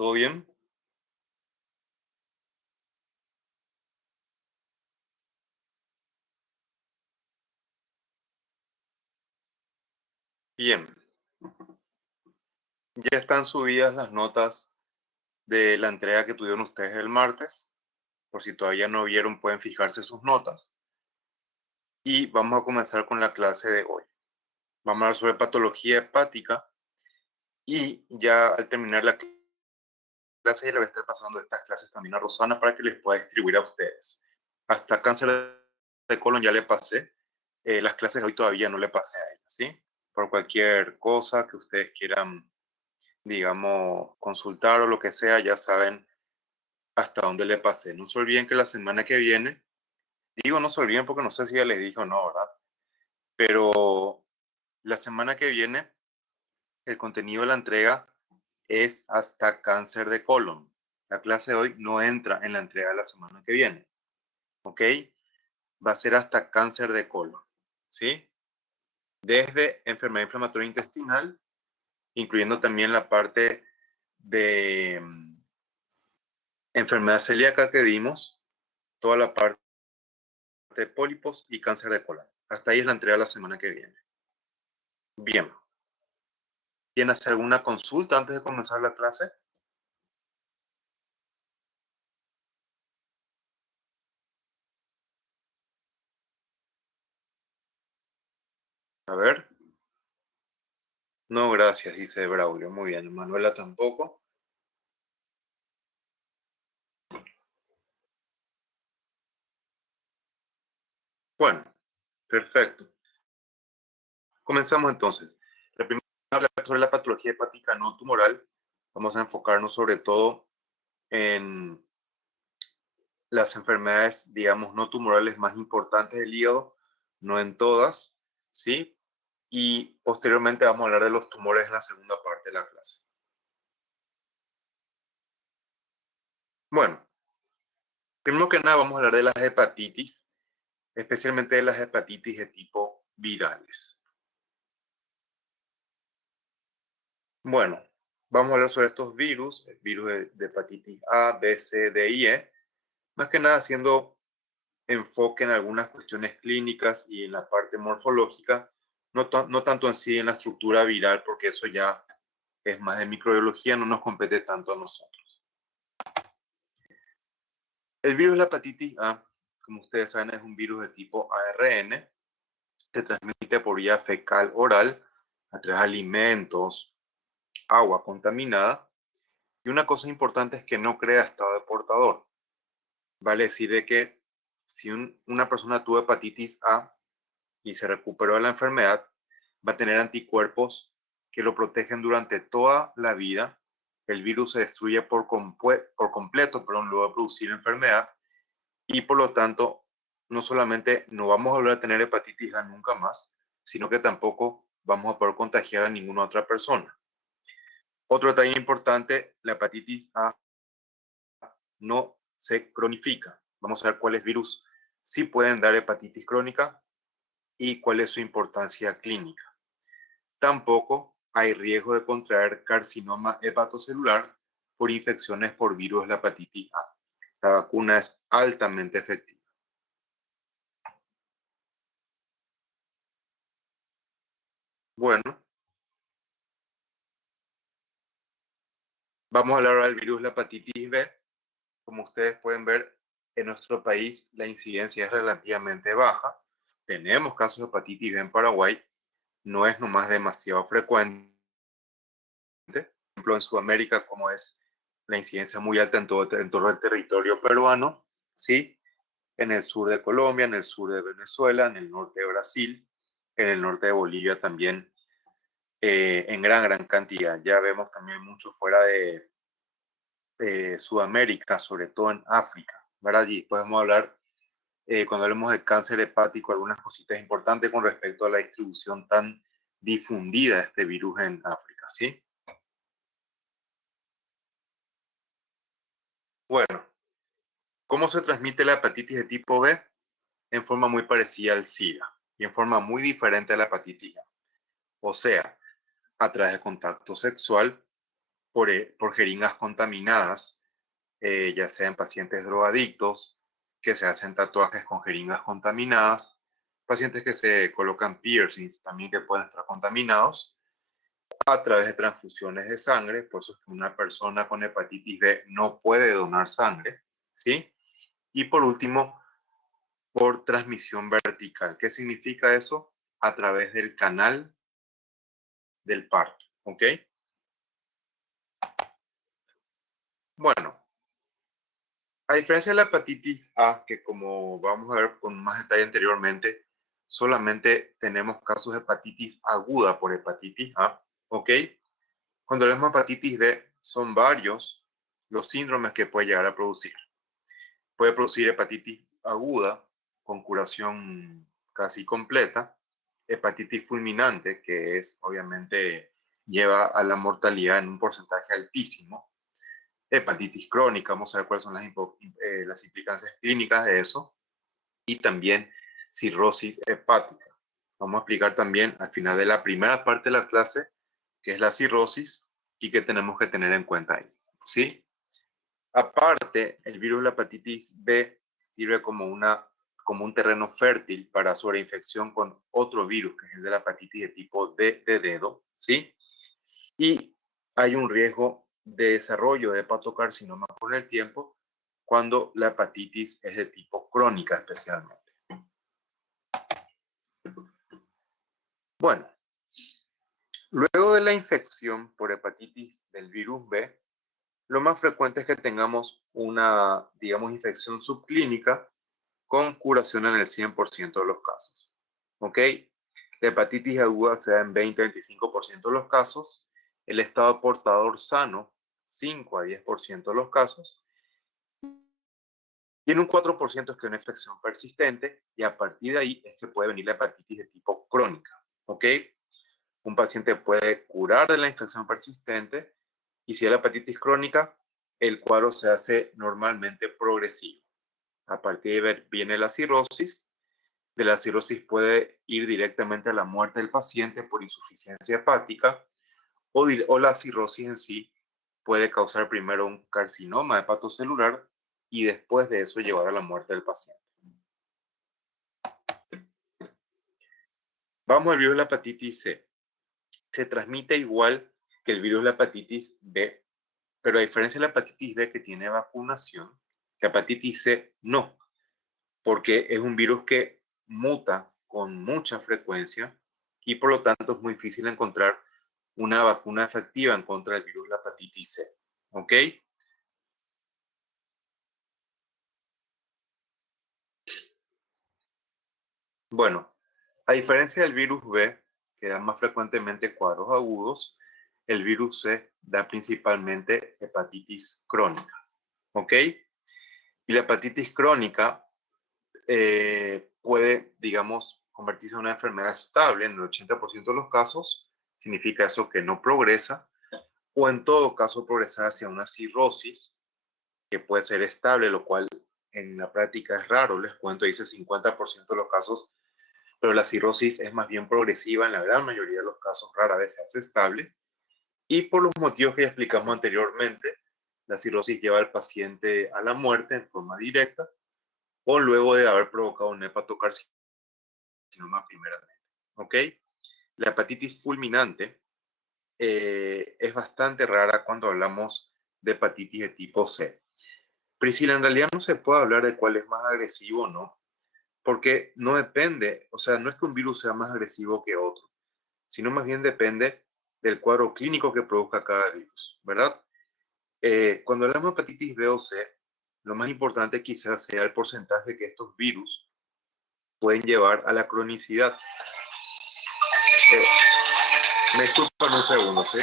¿Todo bien? Bien. Ya están subidas las notas de la entrega que tuvieron ustedes el martes. Por si todavía no vieron, pueden fijarse sus notas. Y vamos a comenzar con la clase de hoy. Vamos a hablar sobre patología hepática y ya al terminar la clase ya le voy a estar pasando estas clases también a Rosana para que les pueda distribuir a ustedes. Hasta cáncer de colon ya le pasé. Las clases de hoy todavía no le pasé a ella, ¿sí? Por cualquier cosa que ustedes quieran, digamos, consultar o lo que sea, ya saben hasta dónde le pasé. No se olviden que la semana que viene, digo no se olviden porque no sé si ya les dije o no, ¿verdad? Pero la semana que viene, el contenido de la entrega es hasta cáncer de colon. La clase de hoy no entra en la entrega de la semana que viene, ¿ok? Va a ser hasta cáncer de colon, ¿sí? Desde enfermedad inflamatoria intestinal, incluyendo también la parte de enfermedad celíaca que dimos, toda la parte de pólipos y cáncer de colon. Hasta ahí es la entrega de la semana que viene. Bien. ¿Quieren hacer alguna consulta antes de comenzar la clase? A ver. No, gracias, dice Braulio. Muy bien. Manuela tampoco. Bueno, perfecto. Comenzamos entonces. La primera habla sobre la patología hepática no tumoral. Vamos a enfocarnos sobre todo en las enfermedades, digamos, no tumorales más importantes del hígado, no en todas, ¿sí? Y posteriormente vamos a hablar de los tumores en la segunda parte de la clase. Bueno, primero que nada vamos a hablar de las hepatitis, especialmente de las hepatitis de tipo virales. Bueno, vamos a hablar sobre estos virus, el virus de hepatitis A, B, C, D y E, más que nada haciendo enfoque en algunas cuestiones clínicas y en la parte morfológica, no tanto en sí en la estructura viral, porque eso ya es más de microbiología, no nos compete tanto a nosotros. El virus de la hepatitis A, como ustedes saben, es un virus de tipo ARN, se transmite por vía fecal oral, a través de alimentos, agua contaminada. Y una cosa importante es que no crea estado de portador. Vale decir de que si una persona tuvo hepatitis A y se recuperó de la enfermedad, va a tener anticuerpos que lo protegen durante toda la vida. El virus se destruye por completo, pero luego de producir enfermedad. Y por lo tanto, no solamente no vamos a volver a tener hepatitis A nunca más, sino que tampoco vamos a poder contagiar a ninguna otra persona. Otro detalle importante, la hepatitis A no se cronifica. Vamos a ver cuáles virus sí pueden dar hepatitis crónica y cuál es su importancia clínica. Tampoco hay riesgo de contraer carcinoma hepatocelular por infecciones por virus de la hepatitis A. La vacuna es altamente efectiva. Bueno, vamos a hablar ahora del virus de la hepatitis B. Como ustedes pueden ver, en nuestro país la incidencia es relativamente baja. Tenemos casos de hepatitis B en Paraguay, no es nomás demasiado frecuente. Por ejemplo, en Sudamérica, como es la incidencia muy alta en todo el territorio peruano, ¿sí? En el sur de Colombia, en el sur de Venezuela, en el norte de Brasil, en el norte de Bolivia también, en gran cantidad. Ya vemos también mucho fuera de Sudamérica, sobre todo en África, ¿verdad? Y podemos hablar, cuando hablemos de cáncer hepático, algunas cositas importantes con respecto a la distribución tan difundida de este virus en África, ¿sí? Bueno, ¿cómo se transmite la hepatitis de tipo B? En forma muy parecida al SIDA y en forma muy diferente a la hepatitis A. O sea, a través de contacto sexual, por jeringas contaminadas, ya sea en pacientes drogadictos, que se hacen tatuajes con jeringas contaminadas, pacientes que se colocan piercings también que pueden estar contaminados, a través de transfusiones de sangre, por eso es que una persona con hepatitis B no puede donar sangre, ¿sí? Y por último, por transmisión vertical. ¿Qué significa eso? A través del canal del parto, ¿ok? Bueno, a diferencia de la hepatitis A, que como vamos a ver con más detalle anteriormente, solamente tenemos casos de hepatitis aguda por hepatitis A, ¿ok? Cuando hablamos de hepatitis B, son varios los síndromes que puede llegar a producir. Puede producir hepatitis aguda con curación casi completa, hepatitis fulminante, que es obviamente lleva a la mortalidad en un porcentaje altísimo, hepatitis crónica, vamos a ver cuáles son las implicancias clínicas de eso, y también cirrosis hepática. Vamos a explicar también al final de la primera parte de la clase qué es la cirrosis y qué tenemos que tener en cuenta ahí, ¿sí? Aparte, el virus de la hepatitis B sirve como un terreno fértil para sobreinfección con otro virus, que es el de la hepatitis de tipo D de dedo, ¿sí? Y hay un riesgo de desarrollo de hepatocarcinoma con el tiempo cuando la hepatitis es de tipo crónica especialmente. Bueno, luego de la infección por hepatitis del virus B, lo más frecuente es que tengamos una, digamos, infección subclínica con curación en el 100% de los casos. ¿Ok? La hepatitis aguda se da en 20-25% de los casos, el estado portador sano, 5 a 10% de los casos, y en un 4% es que es una infección persistente, y a partir de ahí es que puede venir la hepatitis de tipo crónica. ¿Ok? Un paciente puede curar de la infección persistente, y si es la hepatitis crónica, el cuadro se hace normalmente progresivo. A partir de ahí viene la cirrosis. De la cirrosis puede ir directamente a la muerte del paciente por insuficiencia hepática, o la cirrosis en sí puede causar primero un carcinoma hepatocelular y después de eso llevar a la muerte del paciente. Vamos al virus de la hepatitis C. Se transmite igual que el virus de la hepatitis B, pero a diferencia de la hepatitis B que tiene vacunación, la hepatitis C no, porque es un virus que muta con mucha frecuencia y por lo tanto es muy difícil encontrar una vacuna efectiva en contra del virus de la hepatitis C. ¿Ok? Bueno, a diferencia del virus B, que da más frecuentemente cuadros agudos, el virus C da principalmente hepatitis crónica. ¿Ok? Y la hepatitis crónica puede, digamos, convertirse en una enfermedad estable en el 80% de los casos. Significa eso que no progresa, o en todo caso progresar hacia una cirrosis que puede ser estable, lo cual en la práctica es raro, les cuento, dice 50% de los casos, pero la cirrosis es más bien progresiva en la gran mayoría de los casos, rara vez se hace estable, y por los motivos que ya explicamos anteriormente, la cirrosis lleva al paciente a la muerte en forma directa o luego de haber provocado un hepatocarcinoma primeramente. ¿Ok? La hepatitis fulminante es bastante rara cuando hablamos de hepatitis de tipo C. Priscila, en realidad no se puede hablar de cuál es más agresivo o no, porque no depende, o sea, no es que un virus sea más agresivo que otro, sino más bien depende del cuadro clínico que produzca cada virus, ¿verdad? Cuando hablamos de hepatitis B o C, lo más importante quizás sea el porcentaje que estos virus pueden llevar a la cronicidad. Me disculpan un segundo, ¿sí?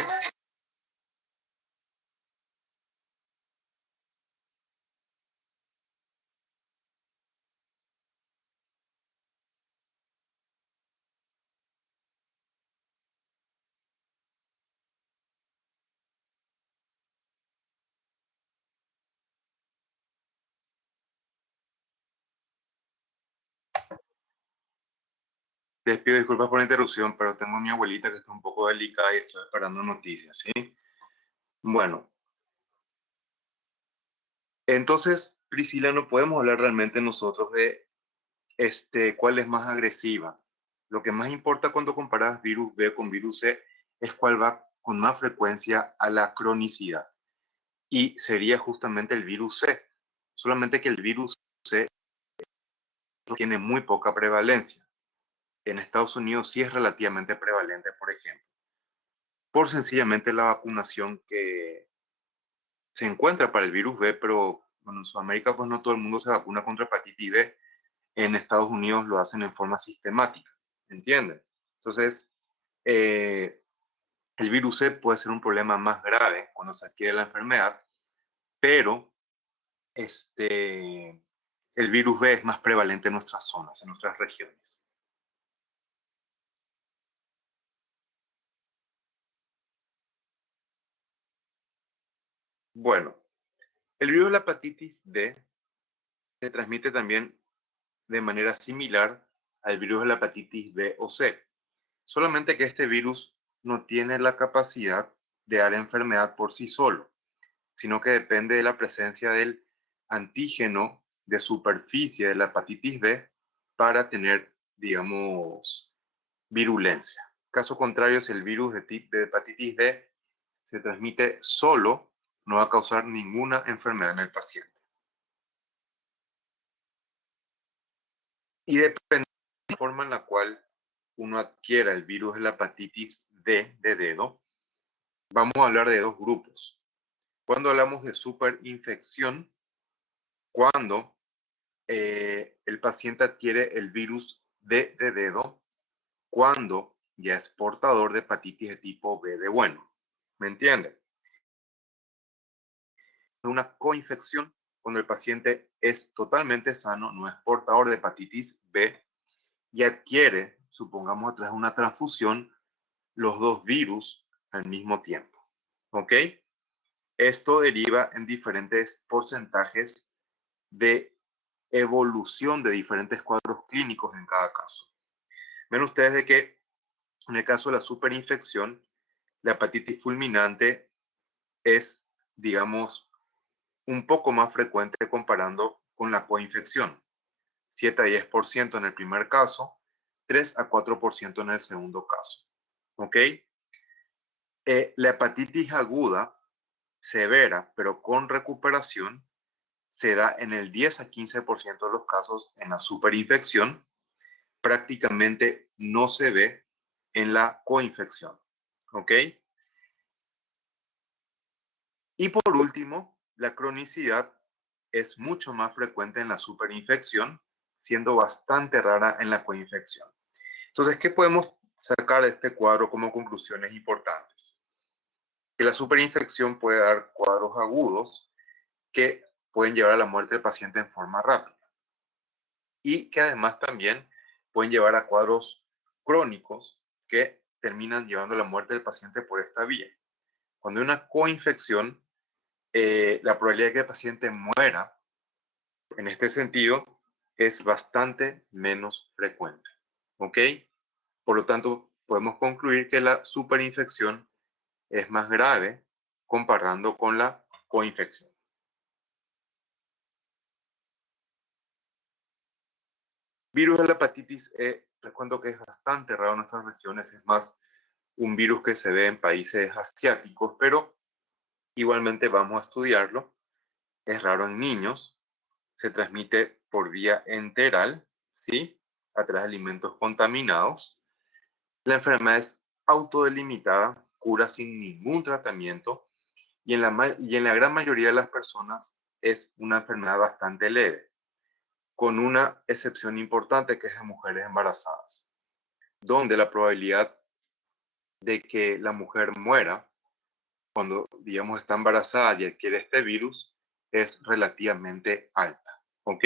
Les pido disculpas por la interrupción, pero tengo a mi abuelita que está un poco delicada y estoy esperando noticias, ¿sí? Bueno, entonces, Priscila, no podemos hablar realmente nosotros de cuál es más agresiva. Lo que más importa cuando comparas virus B con virus C es cuál va con más frecuencia a la cronicidad. Y sería justamente el virus C. Solamente que el virus C tiene muy poca prevalencia. En Estados Unidos sí es relativamente prevalente, por ejemplo, por sencillamente la vacunación que se encuentra para el virus B, pero bueno, en Sudamérica pues no todo el mundo se vacuna contra hepatitis B. En Estados Unidos lo hacen en forma sistemática, ¿entienden? Entonces, eh, el virus C puede ser un problema más grave cuando se adquiere la enfermedad, pero el virus B es más prevalente en nuestras zonas, en nuestras regiones. Bueno, el virus de la hepatitis D se transmite también de manera similar al virus de la hepatitis B o C, solamente que este virus no tiene la capacidad de dar enfermedad por sí solo, sino que depende de la presencia del antígeno de superficie de la hepatitis B para tener, digamos, virulencia. Caso contrario, si el virus de hepatitis B se transmite solo, no va a causar ninguna enfermedad en el paciente. Y depende de la forma en la cual uno adquiera el virus de la hepatitis D de dedo, vamos a hablar de dos grupos. Cuando hablamos de superinfección, cuando el paciente adquiere el virus D de dedo, cuando ya es portador de hepatitis de tipo B de bueno. ¿Me entiende? Una coinfección cuando el paciente es totalmente sano, no es portador de hepatitis B y adquiere, supongamos a través de una transfusión, los dos virus al mismo tiempo. ¿Ok? Esto deriva en diferentes porcentajes de evolución de diferentes cuadros clínicos en cada caso. Ven ustedes de que en el caso de la superinfección, la hepatitis fulminante es, digamos, un poco más frecuente comparando con la coinfección. 7 a 10% en el primer caso, 3 a 4% en el segundo caso. ¿Ok? La hepatitis aguda, severa, pero con recuperación, se da en el 10 a 15% de los casos en la superinfección. Prácticamente no se ve en la coinfección. ¿Ok? Y por último, la cronicidad es mucho más frecuente en la superinfección, siendo bastante rara en la coinfección. Entonces, ¿qué podemos sacar de este cuadro como conclusiones importantes? Que la superinfección puede dar cuadros agudos que pueden llevar a la muerte del paciente en forma rápida y que además también pueden llevar a cuadros crónicos que terminan llevando a la muerte del paciente por esta vía. Cuando hay una coinfección, la probabilidad de que el paciente muera en este sentido es bastante menos frecuente. ¿Ok? Por lo tanto, podemos concluir que la superinfección es más grave comparando con la coinfección. Virus de la hepatitis E, les cuento que es bastante raro en nuestras regiones, es más un virus que se ve en países asiáticos, pero igualmente vamos a estudiarlo. Es raro en niños, se transmite por vía enteral, ¿sí? A través de alimentos contaminados. La enfermedad es autodelimitada, cura sin ningún tratamiento y en la gran mayoría de las personas es una enfermedad bastante leve, con una excepción importante que es en mujeres embarazadas, donde la probabilidad de que la mujer muera cuando, digamos, está embarazada y adquiere este virus es relativamente alta, ¿ok?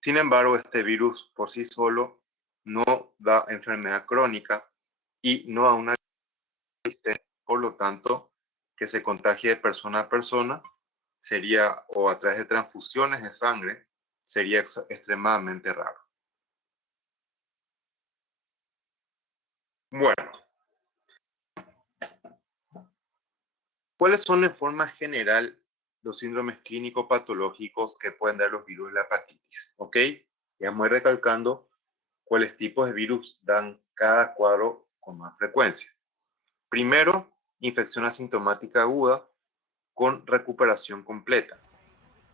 Sin embargo, este virus por sí solo no da enfermedad crónica y no da una, por lo tanto, que se contagie de persona a persona sería, o a través de transfusiones de sangre, sería extremadamente raro. Bueno, ¿Cuáles son en forma general los síndromes clínico-patológicos que pueden dar los virus de la hepatitis? ¿Ok? Ya voy recalcando cuáles tipos de virus dan cada cuadro con más frecuencia. Primero, infección asintomática aguda con recuperación completa.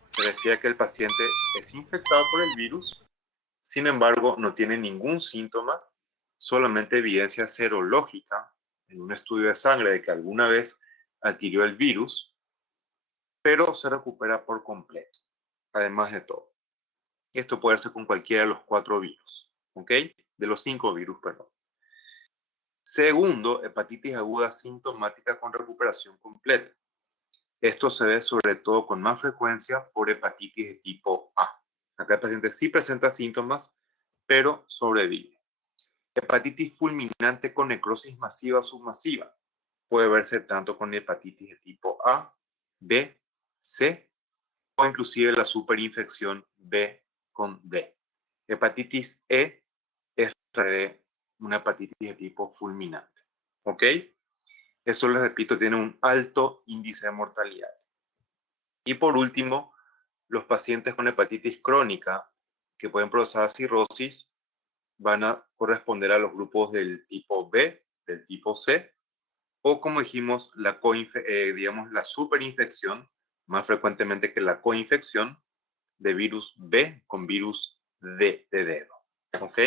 Se refiere a que el paciente es infectado por el virus, sin embargo, no tiene ningún síntoma, solamente evidencia serológica en un estudio de sangre de que alguna vez adquirió el virus, pero se recupera por completo, además de todo. Esto puede ser con cualquiera de los 4 virus, ¿ok? De los 5 virus, perdón. Segundo, hepatitis aguda sintomática con recuperación completa. Esto se ve sobre todo con más frecuencia por hepatitis de tipo A. Acá el paciente sí presenta síntomas, pero sobrevive. Hepatitis fulminante con necrosis masiva o submasiva. Puede verse tanto con hepatitis de tipo A, B, C o inclusive la superinfección B con D. Hepatitis E es una hepatitis de tipo fulminante. ¿Ok? Eso, les repito, tiene un alto índice de mortalidad. Y por último, los pacientes con hepatitis crónica que pueden procesar cirrosis van a corresponder a los grupos del tipo B, del tipo C, o como dijimos, la superinfección, más frecuentemente que la coinfección, de virus B con virus D de dedo. ¿Ok?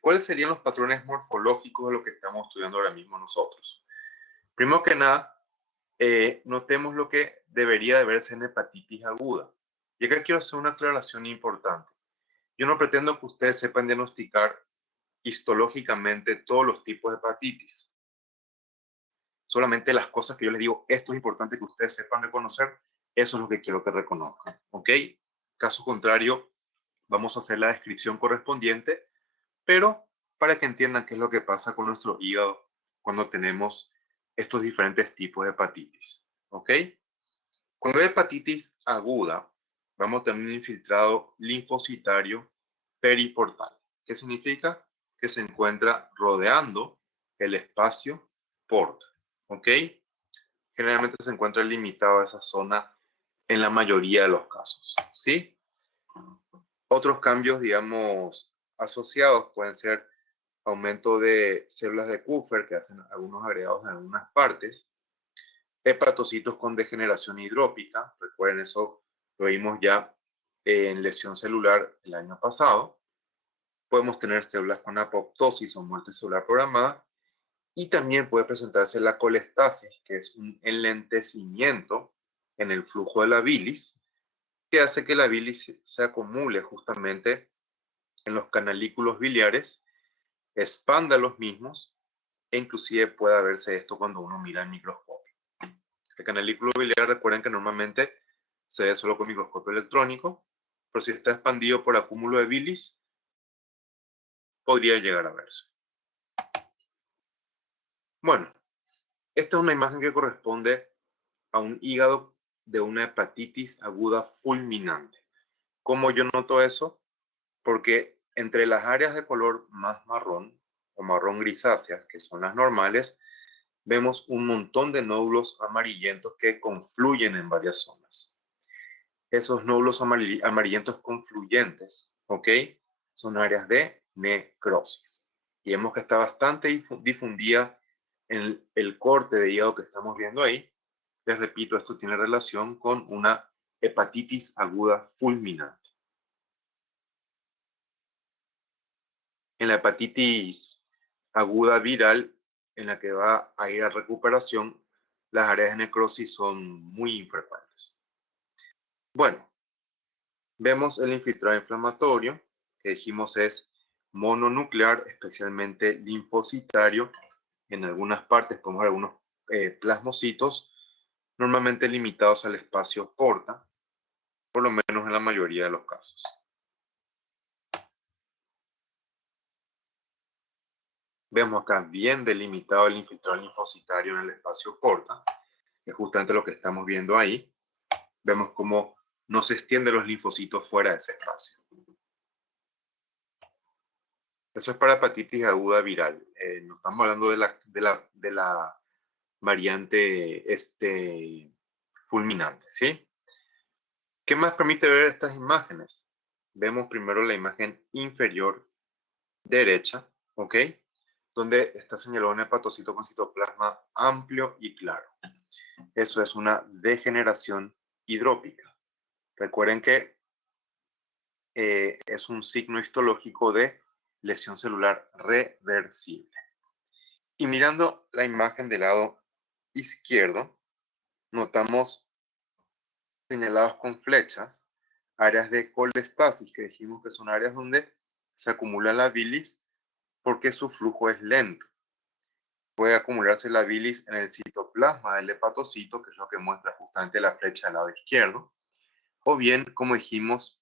¿Cuáles serían los patrones morfológicos de lo que estamos estudiando ahora mismo nosotros? Primero que nada, notemos lo que debería de verse en hepatitis aguda. Y acá quiero hacer una aclaración importante. Yo no pretendo que ustedes sepan diagnosticar histológicamente todos los tipos de hepatitis. Solamente las cosas que yo les digo, esto es importante que ustedes sepan reconocer, eso es lo que quiero que reconozcan. ¿Ok? Caso contrario, vamos a hacer la descripción correspondiente, pero para que entiendan qué es lo que pasa con nuestro hígado cuando tenemos estos diferentes tipos de hepatitis. ¿Ok? Cuando hay hepatitis aguda, vamos a tener un infiltrado linfocitario periportal. ¿Qué significa? Que se encuentra rodeando el espacio porta. ¿Ok? Generalmente se encuentra limitado a esa zona en la mayoría de los casos. ¿Sí? Otros cambios, digamos, asociados pueden ser aumento de células de Kupffer que hacen algunos agregados en algunas partes, hepatocitos con degeneración hidrópica, recuerden eso, lo vimos ya en lesión celular el año pasado. Podemos tener células con apoptosis o muerte celular programada, y también puede presentarse la colestasis, que es un enlentecimiento en el flujo de la bilis, que hace que la bilis se acumule justamente en los canalículos biliares, expanda los mismos, e inclusive puede verse esto cuando uno mira el microscopio. El canalículo biliar, recuerden que normalmente se ve solo con microscopio electrónico, pero si está expandido por acúmulo de bilis, podría llegar a verse. Bueno, esta es una imagen que corresponde a un hígado de una hepatitis aguda fulminante. ¿Cómo yo noto eso? Porque entre las áreas de color más marrón o marrón grisáceas, que son las normales, vemos un montón de nódulos amarillentos que confluyen en varias zonas. Esos nódulos amarillentos confluyentes, ¿ok? Son áreas de necrosis. Y vemos que está bastante difundida en el corte de hígado que estamos viendo ahí. Les repito, esto tiene relación con una hepatitis aguda fulminante. En la hepatitis aguda viral, en la que va a ir a recuperación, las áreas de necrosis son muy infrecuentes. Bueno, vemos el infiltrado inflamatorio, que dijimos es mononuclear, especialmente linfocitario. En algunas partes, como algunos plasmocitos, normalmente limitados al espacio porta, por lo menos en la mayoría de los casos. Vemos acá bien delimitado el infiltrado linfocitario en el espacio porta, que es justamente lo que estamos viendo ahí. Vemos cómo no se extienden los linfocitos fuera de ese espacio. Eso es para hepatitis aguda viral. No estamos hablando de la variante fulminante, ¿sí? ¿Qué más permite ver estas imágenes? Vemos primero la imagen inferior derecha, ¿ok? Donde está señalado un hepatocito con citoplasma amplio y claro. Eso es una degeneración hidrópica. Recuerden que es un signo histológico de lesión celular reversible. Y mirando la imagen del lado izquierdo, notamos señalados con flechas áreas de colestasis, que dijimos que son áreas donde se acumula la bilis porque su flujo es lento. Puede acumularse la bilis en el citoplasma del hepatocito, que es lo que muestra justamente la flecha del lado izquierdo, o bien, como dijimos,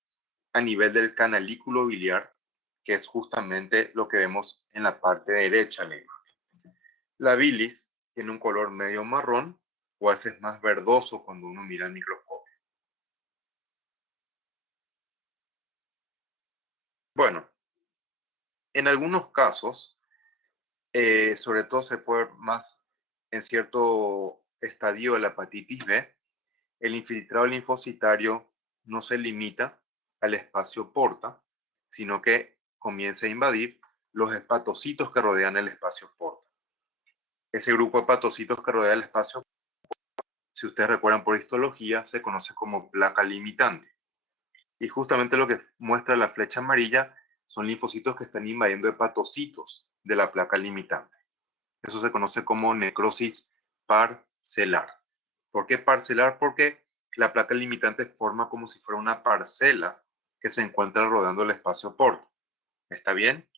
a nivel del canalículo biliar, que es justamente lo que vemos en la parte derecha de la imagen. La bilis tiene un color medio marrón o a veces más verdoso cuando uno mira el microscopio. Bueno, en algunos casos, sobre todo se puede ver más en cierto estadio de la hepatitis B, el infiltrado linfocitario no se limita al espacio porta, sino que comienza a invadir los hepatocitos que rodean el espacio porta. Ese grupo de hepatocitos que rodea el espacio, si ustedes recuerdan por histología, se conoce como placa limitante. Y justamente lo que muestra la flecha amarilla son linfocitos que están invadiendo hepatocitos de la placa limitante. Eso se conoce como necrosis parcelar. ¿Por qué parcelar? Porque la placa limitante forma como si fuera una parcela que se encuentra rodeando el espacio porta. ¿Está bien?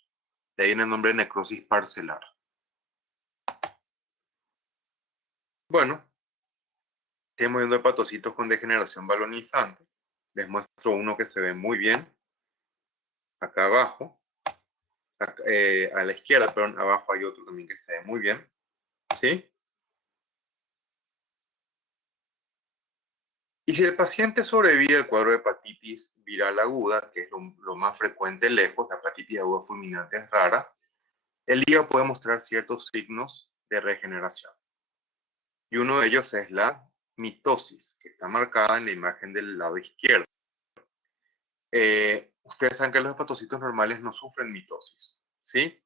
De ahí viene el nombre de necrosis parcelar. Bueno, estamos viendo hepatocitos con degeneración balonizante. Les muestro uno que se ve muy bien. Acá abajo, a la izquierda, perdón, abajo hay otro también que se ve muy bien. ¿Sí? Y si el paciente sobrevive al cuadro de hepatitis viral aguda, que es lo más frecuente lejos, la hepatitis aguda fulminante es rara, el hígado puede mostrar ciertos signos de regeneración. Y uno de ellos es la mitosis, que está marcada en la imagen del lado izquierdo. Ustedes saben que los hepatocitos normales no sufren mitosis, ¿sí?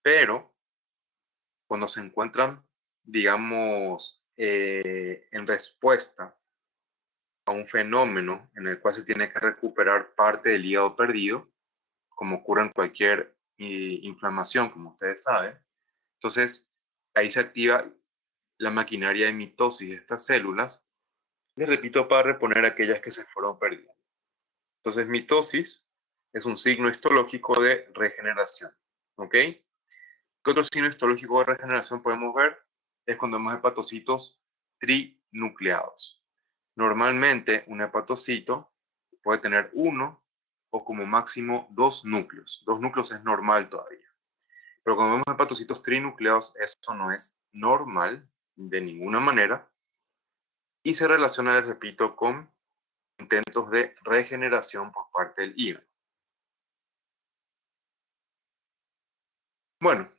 Pero cuando se encuentran, digamos, en respuesta a un fenómeno en el cual se tiene que recuperar parte del hígado perdido, como ocurre en cualquier inflamación, como ustedes saben. Entonces, ahí se activa la maquinaria de mitosis de estas células, les repito, para reponer aquellas que se fueron perdiendo. Entonces, mitosis es un signo histológico de regeneración. ¿Ok? ¿Qué otro signo histológico de regeneración podemos ver? Es cuando vemos hepatocitos trinucleados. Normalmente, un hepatocito puede tener uno o como máximo dos núcleos. Dos núcleos es normal todavía. Pero cuando vemos hepatocitos trinucleados, eso no es normal de ninguna manera y se relaciona, les repito, con intentos de regeneración por parte del hígado. Bueno,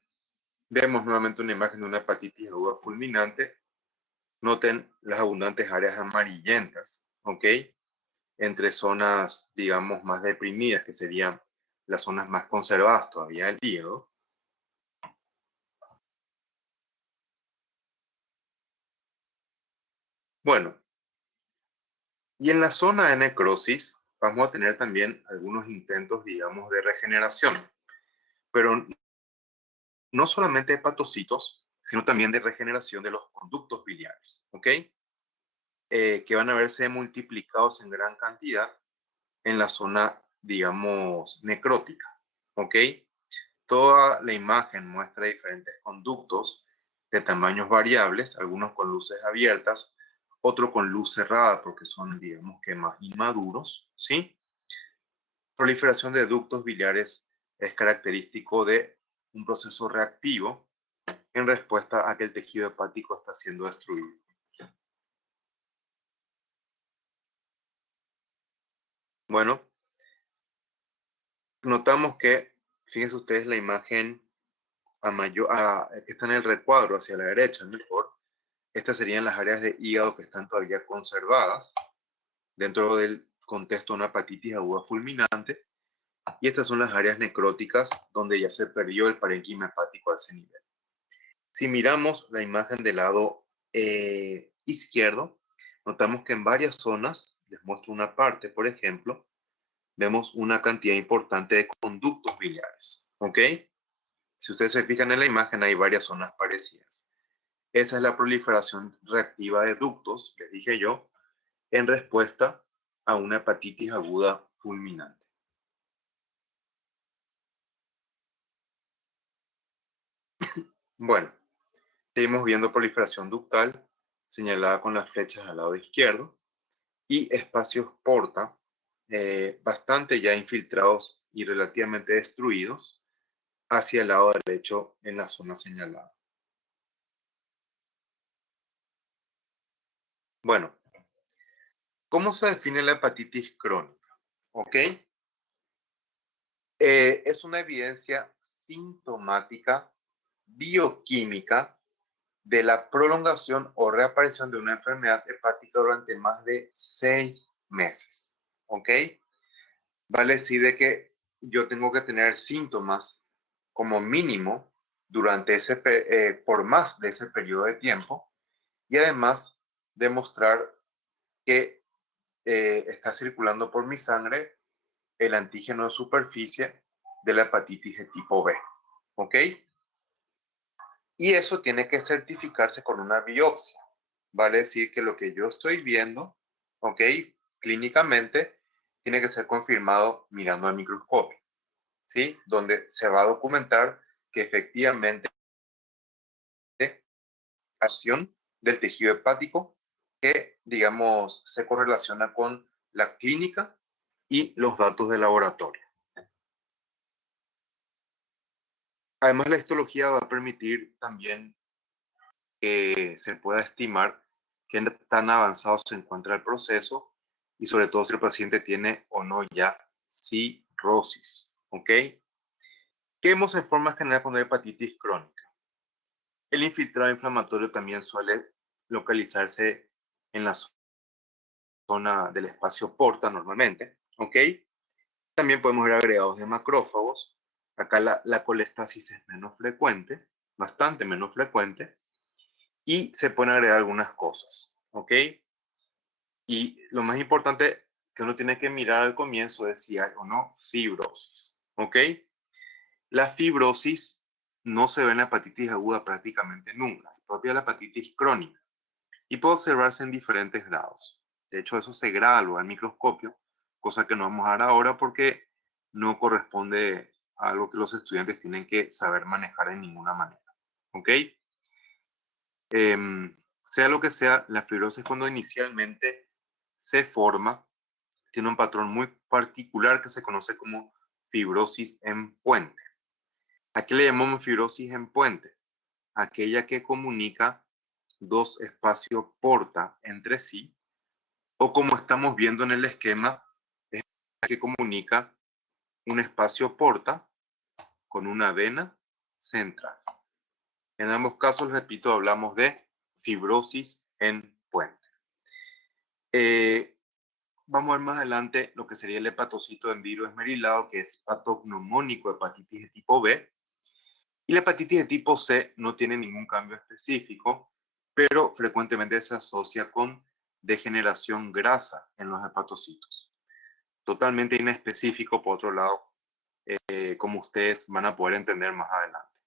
vemos nuevamente una imagen de una hepatitis aguda fulminante. Noten las abundantes áreas amarillentas, ¿ok? Entre zonas, digamos, más deprimidas, que serían las zonas más conservadas todavía del hígado. Bueno, y en la zona de necrosis vamos a tener también algunos intentos, digamos, de regeneración, pero no solamente de hepatocitos, sino también de regeneración de los conductos biliares, ¿ok? Que van a verse multiplicados en gran cantidad en la zona, digamos, necrótica, ¿ok? Toda la imagen muestra diferentes conductos de tamaños variables, algunos con luces abiertas, otros con luz cerrada porque son, digamos que más inmaduros, ¿sí? Proliferación de ductos biliares es característico de un proceso reactivo en respuesta a que el tejido hepático está siendo destruido. Bueno, notamos que Fíjense ustedes la imagen que está en el recuadro hacia la derecha, mejor. Estas serían las áreas de hígado que están todavía conservadas dentro del contexto de una hepatitis aguda fulminante. Y estas son las áreas necróticas donde ya se perdió el parénquima hepático a ese nivel. Si miramos la imagen del lado izquierdo, notamos que en varias zonas, les muestro una parte, por ejemplo, vemos una cantidad importante de conductos biliares. ¿Ok? Si ustedes se fijan en la imagen, hay varias zonas parecidas. Esa es la proliferación reactiva de ductos, les dije yo, en respuesta a una hepatitis aguda fulminante. Bueno, seguimos viendo proliferación ductal, señalada con las flechas al lado izquierdo, y espacios porta, bastante ya infiltrados y relativamente destruidos, hacia el lado derecho en la zona señalada. Bueno, ¿cómo se define la hepatitis crónica? ¿Ok? Es una evidencia sintomática bioquímica de la prolongación o reaparición de una enfermedad hepática durante más de 6 meses. ¿Ok? Vale decir de que yo tengo que tener síntomas como mínimo durante por más de ese periodo de tiempo y además demostrar que está circulando por mi sangre el antígeno de superficie de la hepatitis de tipo B. ¿Ok? Y eso tiene que certificarse con una biopsia. Vale decir que lo que yo estoy viendo, ¿ok? Clínicamente, tiene que ser confirmado mirando al microscopio, ¿sí? Donde se va a documentar que efectivamente acción del tejido hepático que, digamos, se correlaciona con la clínica y los datos de laboratorio. Además, la histología va a permitir también que se pueda estimar qué tan avanzado se encuentra el proceso y sobre todo si el paciente tiene o no ya cirrosis. ¿Ok? ¿Qué vemos en forma general con la hepatitis crónica? El infiltrado inflamatorio también suele localizarse en la zona del espacio porta normalmente. ¿Ok? También podemos ver agregados de macrófagos. Acá la colestasis es menos frecuente, bastante menos frecuente, y se pueden agregar algunas cosas. ¿Ok? Y lo más importante que uno tiene que mirar al comienzo es si hay o no fibrosis. ¿Ok? La fibrosis no se ve en la hepatitis aguda prácticamente nunca, es propia de la hepatitis crónica y puede observarse en diferentes grados. De hecho, eso se graba luego al microscopio, cosa que no vamos a dar ahora porque no corresponde a algo que los estudiantes tienen que saber manejar de ninguna manera. ¿Ok? Sea lo que sea, la fibrosis cuando inicialmente se forma tiene un patrón muy particular que se conoce como fibrosis en puente. ¿A qué le llamamos fibrosis en puente? Aquella que comunica dos espacios porta entre sí, o como estamos viendo en el esquema, es la que comunica un espacio porta con una vena central. En ambos casos, repito, hablamos de fibrosis en puente. Vamos a ver más adelante lo que sería el hepatocito en virus esmerilado, que es patognomónico de hepatitis de tipo B. Y la hepatitis de tipo C no tiene ningún cambio específico, pero frecuentemente se asocia con degeneración grasa en los hepatocitos. Totalmente inespecífico, por otro lado, como ustedes van a poder entender más adelante.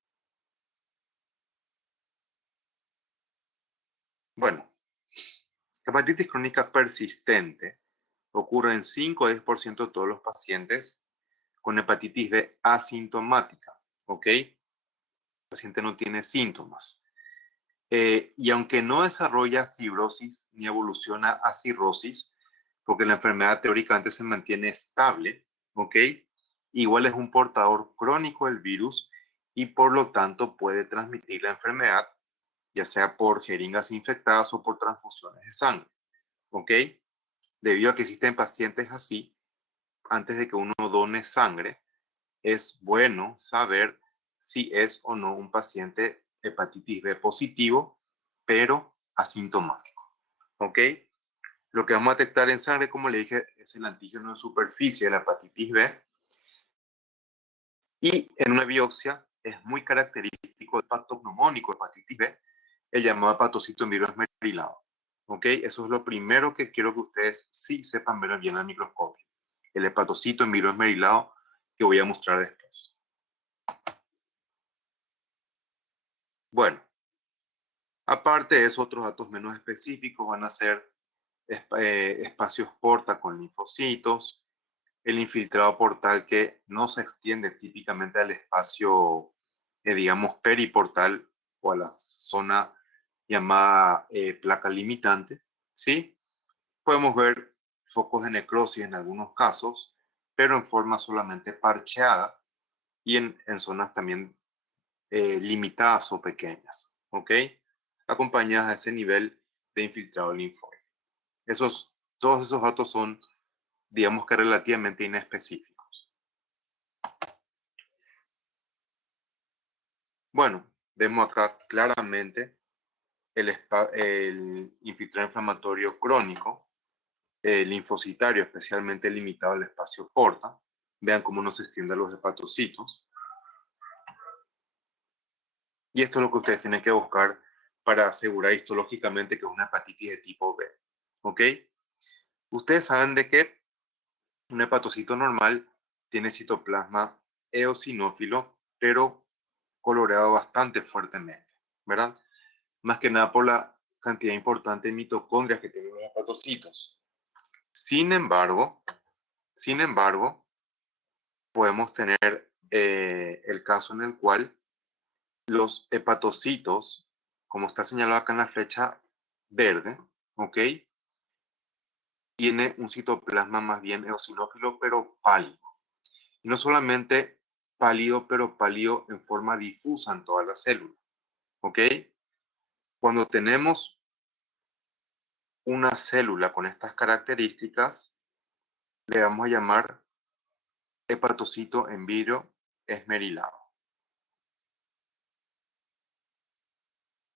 Bueno, hepatitis crónica persistente ocurre en 5 a 10% de todos los pacientes con hepatitis B asintomática, ¿ok? El paciente no tiene síntomas. Y aunque no desarrolla fibrosis ni evoluciona a cirrosis, porque la enfermedad teóricamente se mantiene estable, ¿ok? Igual es un portador crónico del virus y por lo tanto puede transmitir la enfermedad, ya sea por jeringas infectadas o por transfusiones de sangre, ¿ok? Debido a que existen pacientes así, antes de que uno done sangre, es bueno saber si es o no un paciente hepatitis B positivo, pero asintomático. ¿Ok? Lo que vamos a detectar en sangre, como le dije, es el antígeno en superficie de la hepatitis B. Y en una biopsia es muy característico el patognomónico de hepatitis B, el llamado hepatocito en virus esmerilado. ¿Ok? Eso es lo primero que quiero que ustedes sí sepan ver bien al microscopio. El hepatocito en virus esmerilado que voy a mostrar después. Bueno, aparte de eso, otros datos menos específicos van a ser espacios porta con linfocitos, el infiltrado portal que no se extiende típicamente al espacio, digamos, periportal o a la zona llamada placa limitante, ¿sí? Podemos ver focos de necrosis en algunos casos, pero en forma solamente parcheada y en zonas también limitadas o pequeñas, ¿ok? Acompañadas a ese nivel de infiltrado linfóide. Todos esos datos son, digamos que relativamente inespecíficos. Bueno, vemos acá claramente el infiltrado inflamatorio crónico, el linfocitario especialmente limitado al espacio porta. Vean cómo nos extienden los hepatocitos. Y esto es lo que ustedes tienen que buscar para asegurar histológicamente que es una hepatitis de tipo B. ¿Ok? Ustedes saben de que un hepatocito normal tiene citoplasma eosinófilo, pero coloreado bastante fuertemente, ¿verdad? Más que nada por la cantidad importante de mitocondrias que tienen los hepatocitos. Sin embargo, podemos tener el caso en el cual los hepatocitos, como está señalado acá en la flecha verde, ¿ok? Tiene un citoplasma más bien eosinófilo, pero pálido. Y no solamente pálido, pero pálido en forma difusa en toda la célula, ¿ok? Cuando tenemos una célula con estas características, le vamos a llamar hepatocito en vidrio esmerilado.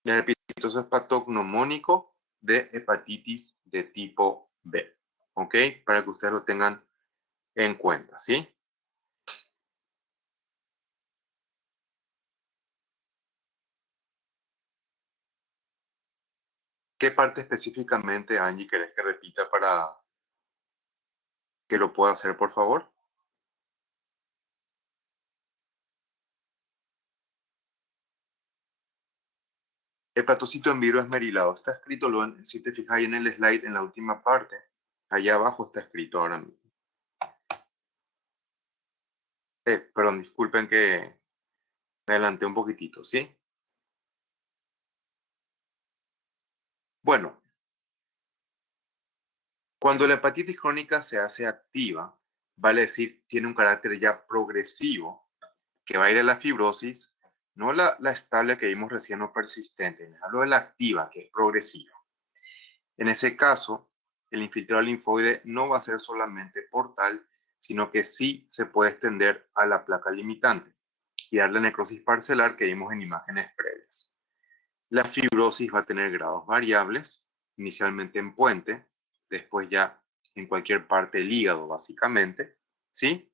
Y el epitocito es patognomónico de hepatitis de tipo B, ¿ok? Para que ustedes lo tengan en cuenta, ¿sí? ¿Qué parte específicamente, Angie, querés que repita para que lo pueda hacer, por favor? Hepatocito en virus esmerilado. Está escrito, si te fijas ahí en el slide, en la última parte, allá abajo está escrito ahora mismo. Perdón, disculpen que me adelanté un poquitito, ¿sí? Bueno, cuando la hepatitis crónica se hace activa, vale decir, tiene un carácter ya progresivo, que va a ir a la fibrosis, no la estable que vimos recién o persistente, hablo de la activa, que es progresiva. En ese caso, el infiltrado linfoide no va a ser solamente portal, sino que sí se puede extender a la placa limitante y dar la necrosis parcelar que vimos en imágenes previas. La fibrosis va a tener grados variables, inicialmente en puente, después ya en cualquier parte del hígado, básicamente, ¿sí?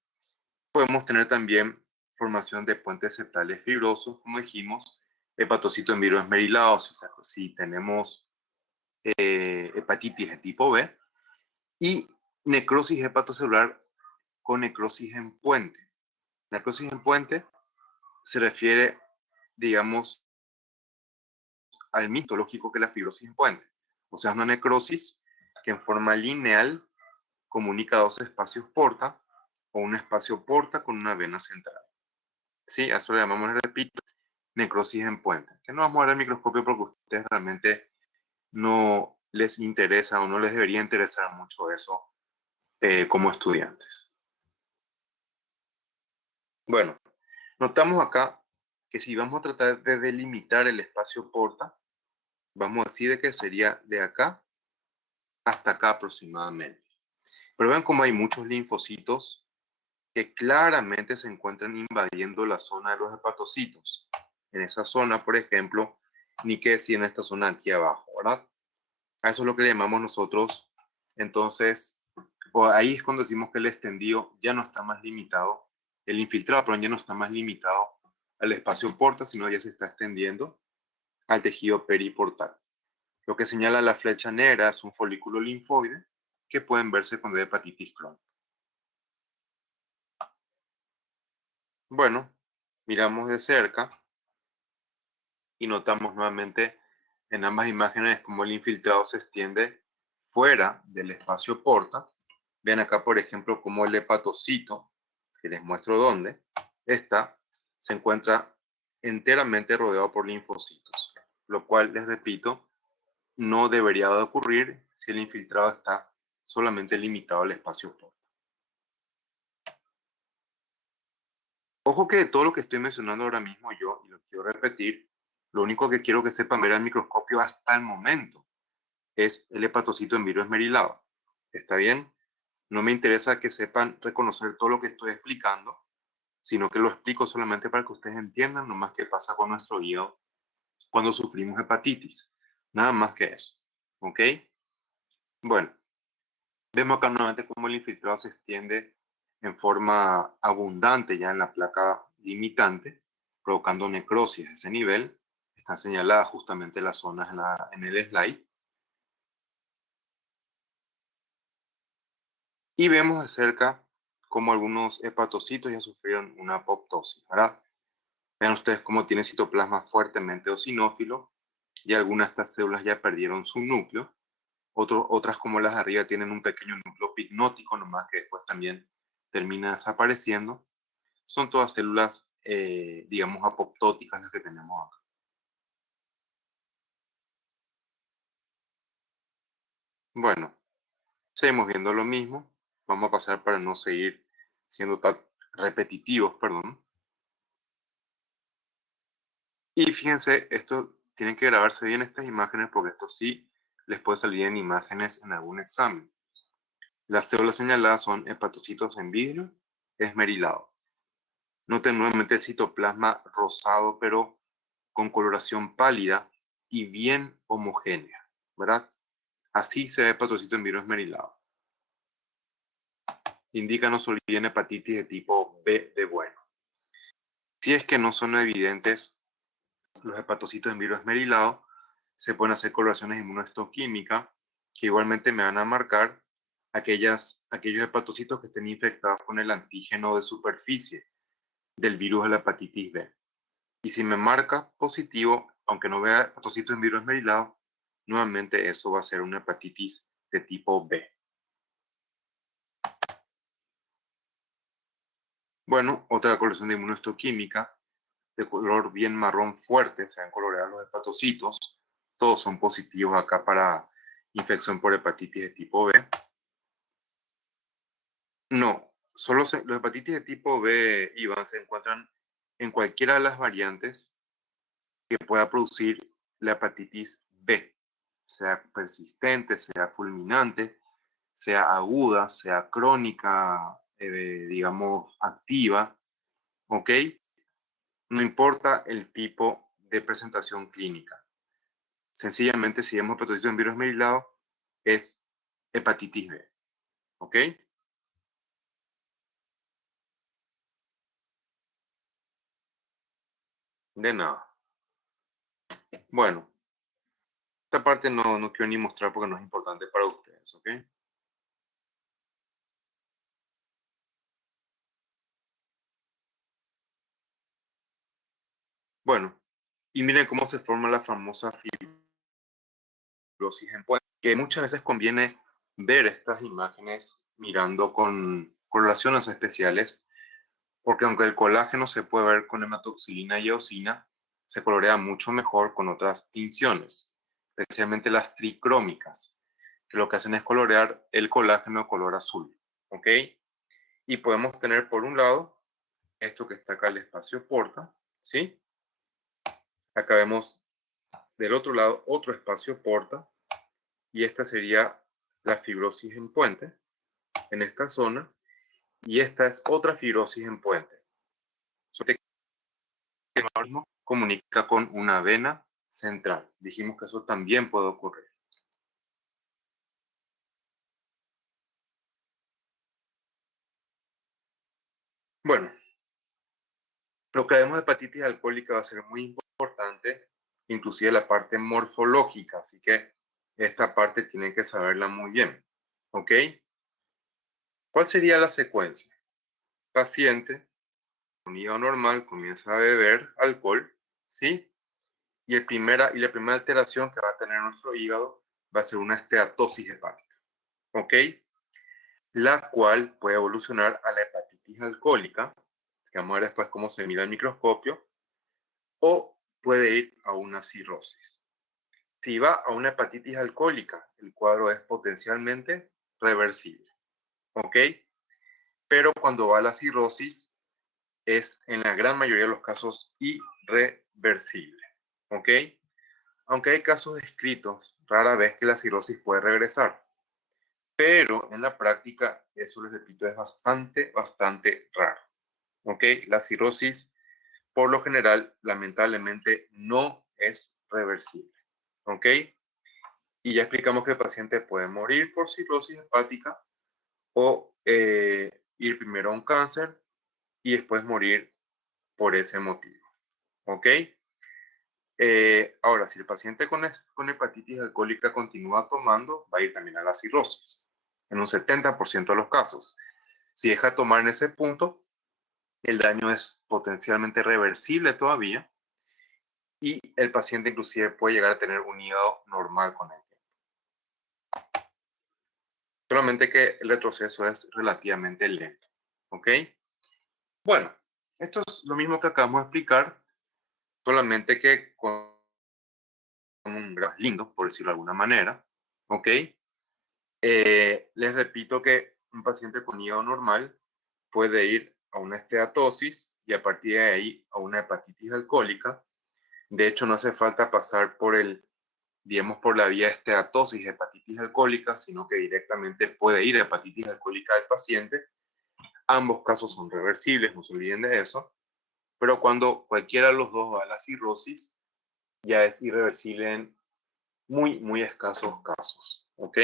Podemos tener también formación de puentes septales fibrosos, como dijimos, hepatocito en virus esmerilados, o sea, si tenemos hepatitis de tipo B, y necrosis hepatocelular con necrosis en puente. Necrosis en puente se refiere, digamos, al mismo histológico que la fibrosis en puente. O sea, es una necrosis que en forma lineal comunica dos espacios porta o un espacio porta con una vena central. Sí, a eso le llamamos, repito, necrosis en puente. Que no vamos a ver el microscopio porque a ustedes realmente no les interesa o no les debería interesar mucho eso como estudiantes. Bueno, notamos acá que si vamos a tratar de delimitar el espacio porta, vamos a decir que sería de acá hasta acá aproximadamente. Pero vean cómo hay muchos linfocitos que claramente se encuentran invadiendo la zona de los hepatocitos. En esa zona, por ejemplo, ni que decir en esta zona aquí abajo, ¿verdad? A eso es lo que le llamamos nosotros, entonces, o ahí es cuando decimos que el extendido ya no está más limitado, el infiltrado, perdón, ya no está más limitado al espacio porta, sino ya se está extendiendo al tejido periportal. Lo que señala la flecha negra es un folículo linfoide que pueden verse cuando hay hepatitis crónica. Bueno, miramos de cerca y notamos nuevamente en ambas imágenes cómo el infiltrado se extiende fuera del espacio porta. Vean acá, por ejemplo, cómo el hepatocito, que les muestro dónde, se encuentra enteramente rodeado por linfocitos, lo cual, les repito, no debería de ocurrir si el infiltrado está solamente limitado al espacio porta. Ojo que de todo lo que estoy mencionando ahora mismo yo, y lo quiero repetir, lo único que quiero que sepan ver al microscopio hasta el momento es el hepatocito en virus esmerilado. ¿Está bien? No me interesa que sepan reconocer todo lo que estoy explicando, sino que lo explico solamente para que ustedes entiendan nomás qué pasa con nuestro hígado cuando sufrimos hepatitis. Nada más que eso. ¿Ok? Bueno, vemos acá nuevamente cómo el infiltrado se extiende en forma abundante ya en la placa limitante, provocando necrosis a ese nivel. Están señaladas justamente las zonas en el slide. Y vemos de cerca cómo algunos hepatocitos ya sufrieron una apoptosis, ¿verdad? Vean ustedes cómo tiene citoplasma fuertemente eosinófilo y algunas de estas células ya perdieron su núcleo. Otras como las de arriba tienen un pequeño núcleo pignótico, nomás que después también termina desapareciendo. Son todas células, digamos, apoptóticas las que tenemos acá. Bueno, seguimos viendo lo mismo. Vamos a pasar para no seguir siendo tan repetitivos, perdón. Y fíjense, esto tienen que grabarse bien estas imágenes porque esto sí les puede salir en imágenes en algún examen. Las células señaladas son hepatocitos en vidrio esmerilado. Noten nuevamente el citoplasma rosado, pero con coloración pálida y bien homogénea, ¿verdad? Así se ve hepatocito en vidrio esmerilado. Indica no solo bien hepatitis de tipo B de bueno. Si es que no son evidentes los hepatocitos en virus esmerilado, se pueden hacer coloraciones inmunohistoquímicas que igualmente me van a marcar aquellos hepatocitos que estén infectados con el antígeno de superficie del virus de la hepatitis B. Y si me marca positivo, aunque no vea hepatocitos en virus esmerilado, nuevamente eso va a ser una hepatitis de tipo B. Bueno, otra coloración de inmunohistoquímica de color bien marrón fuerte, se han coloreado los hepatocitos, todos son positivos acá para infección por hepatitis de tipo B. No, los hepatitis de tipo B, Iván, se encuentran en cualquiera de las variantes que pueda producir la hepatitis B, sea persistente, sea fulminante, sea aguda, sea crónica, digamos, activa, ¿ok? No importa el tipo de presentación clínica. Sencillamente, si vemos hepatitis en virus esmerilado, es hepatitis B. ¿Ok? De nada. Bueno, esta parte no quiero ni mostrar porque no es importante para ustedes. ¿Ok? Bueno, y miren cómo se forma la famosa fibrosis en puente, que muchas veces conviene ver estas imágenes mirando con coloraciones especiales, porque aunque el colágeno se puede ver con hematoxilina y eosina, se colorea mucho mejor con otras tinciones, especialmente las tricrómicas, que lo que hacen es colorear el colágeno de color azul. ¿Ok? Y podemos tener por un lado esto que está acá, el espacio porta, ¿sí? Acá vemos del otro lado otro espacio porta, y esta sería la fibrosis en puente, en esta zona, Y esta es otra fibrosis en puente. Solamente que el organismo comunica con una vena central. Dijimos que eso también puede ocurrir. Bueno, lo que vemos de hepatitis alcohólica va a ser muy importante, inclusive la parte morfológica, así que esta parte tienen que saberla muy bien. ¿Ok? ¿Cuál sería la secuencia? Paciente con hígado normal comienza a beber alcohol, ¿sí? Y la primera alteración que va a tener nuestro hígado va a ser una esteatosis hepática, ¿ok? La cual puede evolucionar a la hepatitis alcohólica, que vamos a ver después cómo se mira el microscopio, o puede ir a una cirrosis. Si va a una hepatitis alcohólica, el cuadro es potencialmente reversible, ¿ok? Pero cuando va a la cirrosis, es en la gran mayoría de los casos irreversible, ¿ok? Aunque hay casos descritos, rara vez que la cirrosis puede regresar, pero en la práctica, eso les repito, es bastante raro, ¿ok? La cirrosis, por lo general, lamentablemente, no es reversible, ¿ok? Y ya explicamos que el paciente puede morir por cirrosis hepática o ir primero a un cáncer y después morir por ese motivo, ¿ok? Ahora, si el paciente con hepatitis alcohólica continúa tomando, va a ir también a la cirrosis, en un 70% de los casos. Si deja de tomar en ese punto, el daño es potencialmente reversible todavía y el paciente inclusive puede llegar a tener un hígado normal con el tiempo. Solamente que el retroceso es relativamente lento, ¿ok? Bueno, esto es lo mismo que acabamos de explicar, solamente que con un grafo lindo, por decirlo de alguna manera, ¿ok? Les repito que un paciente con hígado normal puede ir a una esteatosis y a partir de ahí a una hepatitis alcohólica. De hecho, no hace falta pasar por digamos, por la vía esteatosis, hepatitis alcohólica, sino que directamente puede ir a hepatitis alcohólica del paciente. Ambos casos son reversibles, no se olviden de eso. Pero cuando cualquiera de los dos va a la cirrosis, ya es irreversible en muy escasos casos. ¿Ok?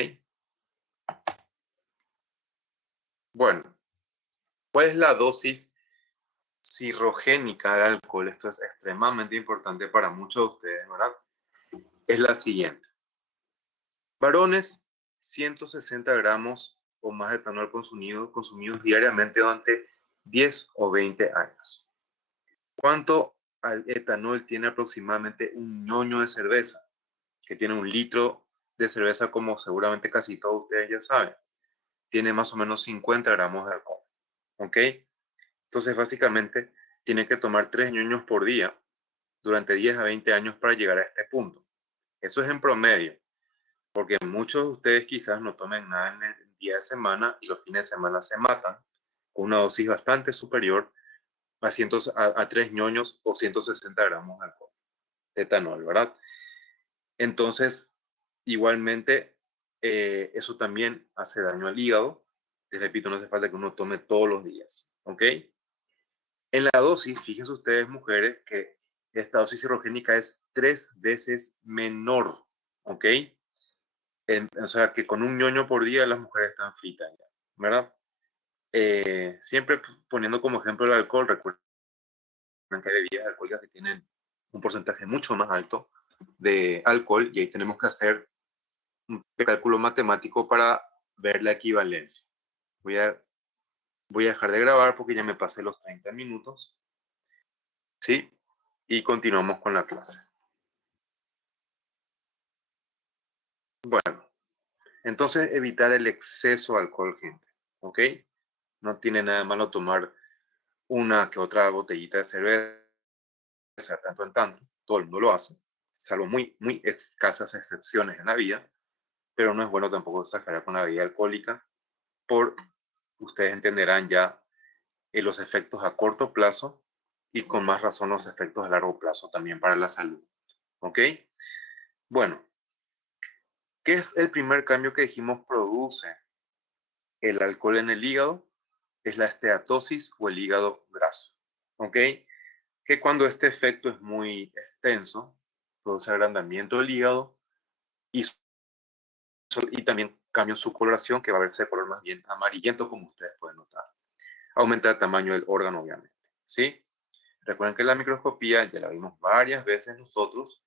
Bueno, ¿cuál es la dosis cirrogénica de alcohol? Esto es extremadamente importante para muchos de ustedes, ¿verdad? Es la siguiente. Varones, 160 gramos o más de etanol consumidos diariamente durante 10 o 20 años. ¿Cuánto etanol tiene aproximadamente un ñoño de cerveza? Que tiene 1 litro de cerveza, como seguramente casi todos ustedes ya saben. Tiene más o menos 50 gramos de alcohol. ¿Ok? Entonces, básicamente, tiene que tomar 3 ñoños por día durante 10 a 20 años para llegar a este punto. Eso es en promedio, porque muchos de ustedes quizás no tomen nada en el día de semana y los fines de semana se matan con una dosis bastante superior a 3 ñoños o 160 gramos de alcohol, de etanol, ¿verdad? Entonces, igualmente, eso también hace daño al hígado. Les repito, no hace falta que uno tome todos los días, ¿ok? En la dosis, fíjense ustedes, mujeres, que esta dosis cirrogénica es 3 veces menor, ¿ok? O sea, que con un ñoño por día las mujeres están fritas, ¿verdad? Siempre poniendo como ejemplo el alcohol, recuerden que hay bebidas alcohólicas que tienen un porcentaje mucho más alto de alcohol y ahí tenemos que hacer un cálculo matemático para ver la equivalencia. Voy a, voy a dejar de grabar porque ya me pasé los 30 minutos, ¿sí? Y continuamos con la clase. Bueno, entonces evitar el exceso de alcohol, gente, ¿ok? No tiene nada de malo tomar una que otra botellita de cerveza, tanto en tanto, todo el mundo lo hace, salvo muy escasas excepciones en la vida, pero no es bueno tampoco exagerar con la bebida alcohólica, por, ustedes entenderán ya los efectos a corto plazo y con más razón los efectos a largo plazo también para la salud, ¿ok? Bueno, ¿qué es el primer cambio que dijimos produce el alcohol en el hígado? es la esteatosis o el hígado graso. ¿Ok? Que cuando este efecto es muy extenso, produce agrandamiento del hígado y, y también cambia su coloración, que va a verse de color más bien amarillento, como ustedes pueden notar. Aumenta el tamaño del órgano, obviamente. ¿Sí? Recuerden que la microscopía, ya la vimos varias veces nosotros,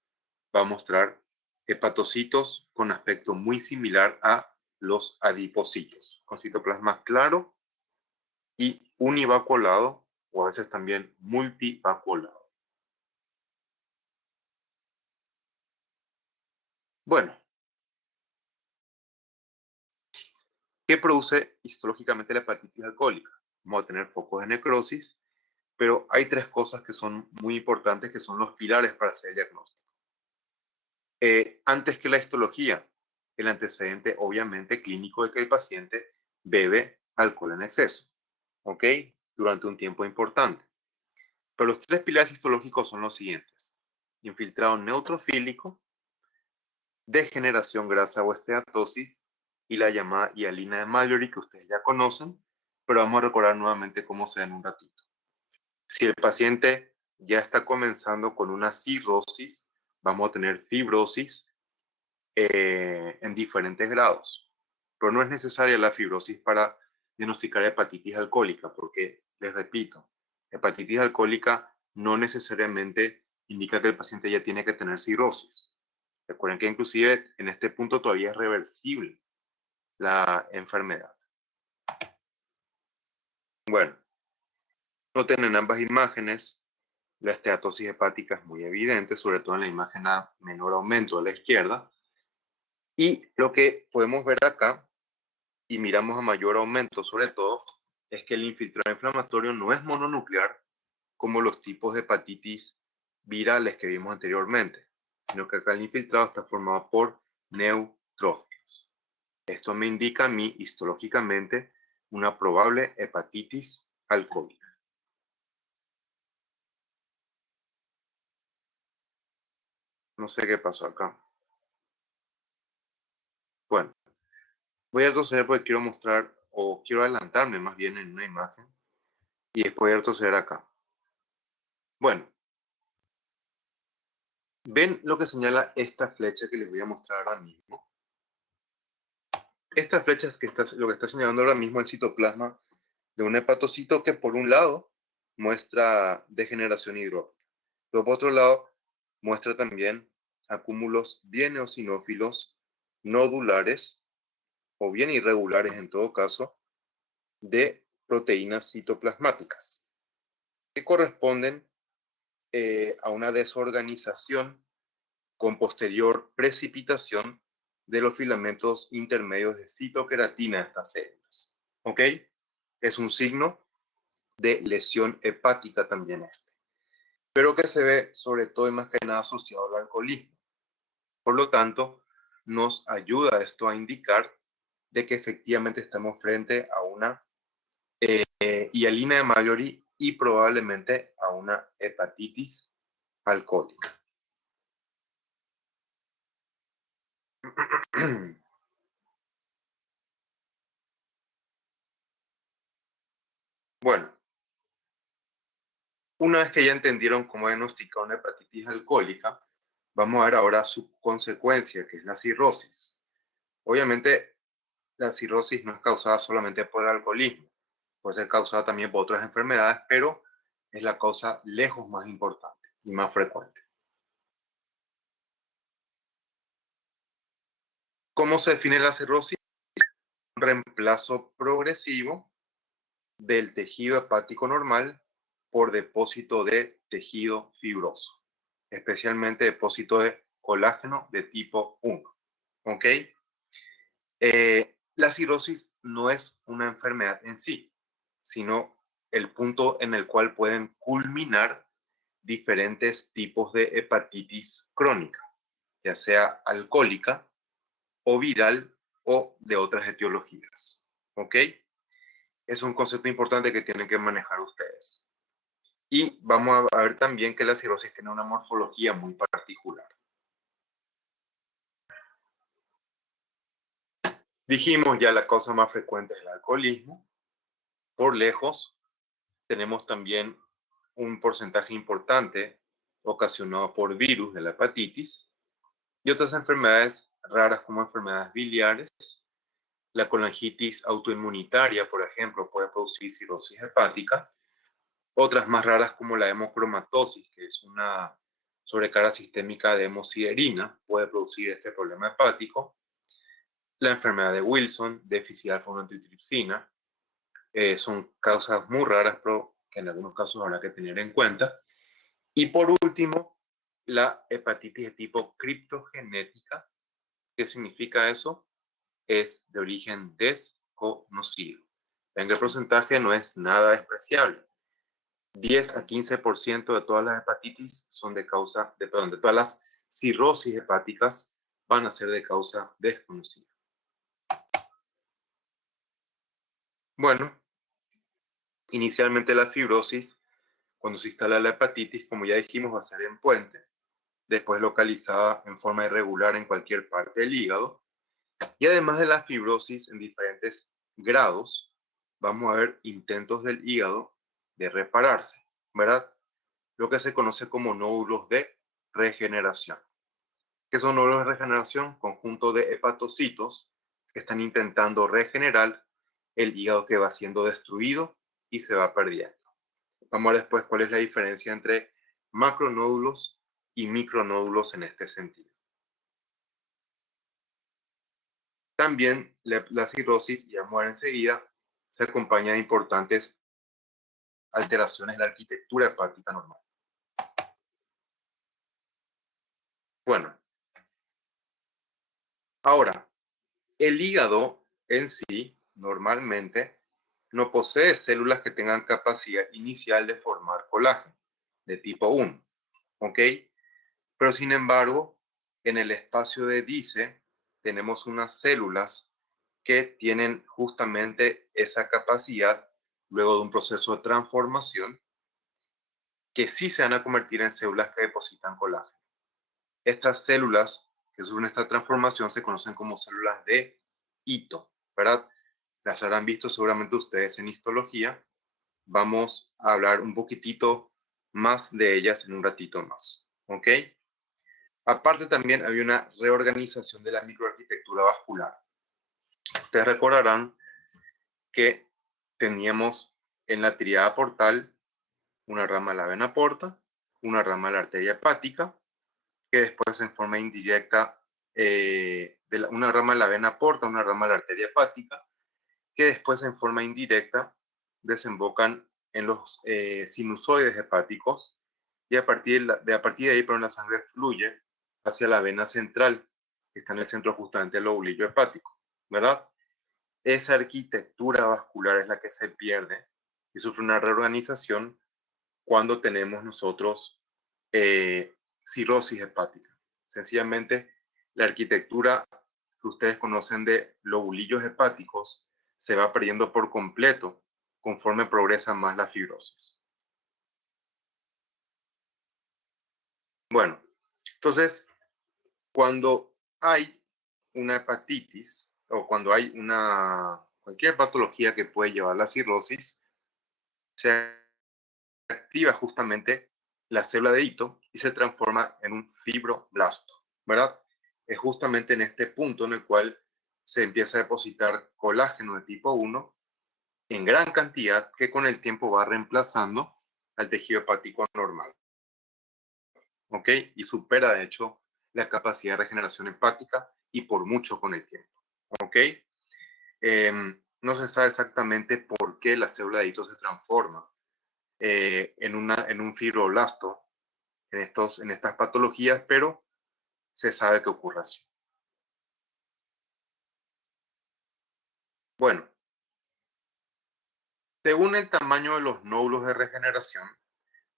va a mostrar hepatocitos con aspecto muy similar a los adipocitos, con citoplasma claro y univacuolado, o a veces también multivacuolado. Bueno, ¿qué produce histológicamente la hepatitis alcohólica? Vamos a tener focos de necrosis, pero hay tres cosas que son muy importantes, que son los pilares para hacer el diagnóstico. Antes que la histología, el antecedente obviamente clínico de que el paciente bebe alcohol en exceso, ¿ok? Durante un tiempo importante. Pero los tres pilares histológicos son los siguientes: infiltrado neutrofílico, degeneración grasa o esteatosis y la llamada hialina de Mallory, que ustedes ya conocen, pero vamos a recordar nuevamente cómo se da en un ratito. Si el paciente ya está comenzando con una cirrosis, vamos a tener fibrosis en diferentes grados. Pero no es necesaria la fibrosis para diagnosticar hepatitis alcohólica, porque, les repito, hepatitis alcohólica no necesariamente indica que el paciente ya tiene que tener cirrosis. Recuerden que inclusive en este punto todavía es reversible la enfermedad. Bueno, noten en ambas imágenes la esteatosis hepática es muy evidente, sobre todo en la imagen a menor aumento de la izquierda. Y lo que podemos ver acá, y miramos a mayor aumento sobre todo, es que el infiltrado inflamatorio no es mononuclear como los tipos de hepatitis virales que vimos anteriormente, sino que acá el infiltrado está formado por neutrófilos. Esto me indica a mí histológicamente una probable hepatitis alcohólica. No sé qué pasó acá. Bueno, voy a retroceder porque quiero mostrar, o quiero adelantarme más bien en una imagen, y después voy a retroceder acá. Bueno, ¿ven lo que señala esta flecha que les voy a mostrar ahora mismo? Esta flecha es lo que está señalando ahora mismo el citoplasma de un hepatocito que por un lado muestra degeneración hidrópica, pero por otro lado muestra también acúmulos bien eosinófilos nodulares o bien irregulares en todo caso de proteínas citoplasmáticas que corresponden a una desorganización con posterior precipitación de los filamentos intermedios de citoqueratina de estas células. ¿Ok? Es un signo de lesión hepática también este, pero que se ve sobre todo y más que nada asociado al alcoholismo. Por lo tanto, nos ayuda esto a indicar de que efectivamente estamos frente a una hialina de Mallory y probablemente a una hepatitis alcohólica. Bueno, una vez que ya entendieron cómo diagnosticar una hepatitis alcohólica, vamos a ver ahora su consecuencia, que es la cirrosis. Obviamente, la cirrosis no es causada solamente por el alcoholismo, puede ser causada también por otras enfermedades, pero es la causa lejos más importante y más frecuente. ¿Cómo se define la cirrosis? Un reemplazo progresivo del tejido hepático normal por depósito de tejido fibroso, especialmente depósito de colágeno de tipo 1. ¿Ok? La cirrosis no es una enfermedad en sí, sino el punto en el cual pueden culminar diferentes tipos de hepatitis crónica, ya sea alcohólica o viral o de otras etiologías. ¿Ok? Es un concepto importante que tienen que manejar ustedes. Y vamos a ver también que la cirrosis tiene una morfología muy particular. Dijimos ya la causa más frecuente es el alcoholismo, Por lejos, tenemos también un porcentaje importante ocasionado por virus de la hepatitis y otras enfermedades raras como enfermedades biliares. La colangitis autoinmunitaria, por ejemplo, puede producir cirrosis hepática. Otras más raras como la hemocromatosis, que es una sobrecarga sistémica de hemosiderina, puede producir este problema hepático. La enfermedad de Wilson, déficit de alfa-1 son causas muy raras, pero que en algunos casos habrá que tener en cuenta. Y por último, la hepatitis de tipo criptogenética. ¿Qué significa eso? Es de origen desconocido. Ven que el porcentaje no es nada despreciable. 10 a 15% de todas las hepatitis son de causa, de todas las cirrosis hepáticas van a ser de causa desconocida. Bueno, inicialmente la fibrosis, cuando se instala la hepatitis, como ya dijimos, va a ser en puente, después localizada en forma irregular en cualquier parte del hígado. Y además de la fibrosis en diferentes grados, vamos a ver intentos del hígado de repararse, ¿verdad? Lo que se conoce como nódulos de regeneración. ¿Qué son nódulos de regeneración? Conjunto de hepatocitos que están intentando regenerar el hígado que va siendo destruido y se va perdiendo. Vamos a ver después cuál es la diferencia entre macronódulos y micronódulos en este sentido. También la cirrosis, y vamos a ver enseguida, se acompaña de importantes alteraciones en la arquitectura hepática normal. Bueno, ahora, el hígado en sí normalmente no posee células que tengan capacidad inicial de formar colágeno de tipo 1, ¿ok? Pero sin embargo, en el espacio de Dice tenemos unas células que tienen justamente esa capacidad luego de un proceso de transformación que sí se van a convertir en células que depositan colágeno. Estas células que sufren esta transformación se conocen como células de hito, ¿verdad? Las habrán visto seguramente ustedes en histología. Vamos a hablar un poquitito más de ellas en un ratito más, ¿ok? Aparte también había una reorganización de la microarquitectura vascular. Ustedes recordarán que teníamos en la tríada portal una rama de la vena porta, una rama de la arteria hepática, que después en forma indirecta, una rama de la vena porta, una rama de la arteria hepática, que después en forma indirecta desembocan en los sinusoides hepáticos y a partir de ahí, pero la sangre fluye hacia la vena central, que está en el centro justamente del lobulillo hepático, ¿verdad? Esa arquitectura vascular es la que se pierde y sufre una reorganización cuando tenemos nosotros cirrosis hepática. Sencillamente, la arquitectura que ustedes conocen de lobulillos hepáticos se va perdiendo por completo conforme progresa más la fibrosis. Bueno, entonces, cuando hay una hepatitis o cuando hay cualquier patología que puede llevar a la cirrosis, se activa justamente la célula de hito y se transforma en un fibroblasto, ¿verdad? Es justamente en este punto en el cual se empieza a depositar colágeno de tipo 1 en gran cantidad que con el tiempo va reemplazando al tejido hepático normal, ¿ok? Y supera, de hecho, la capacidad de regeneración hepática y por mucho con el tiempo, ¿ok? No se sabe exactamente por qué la célula de hito se transforma en un fibroblasto en estas patologías, pero se sabe que ocurre así. Bueno, según el tamaño de los nódulos de regeneración,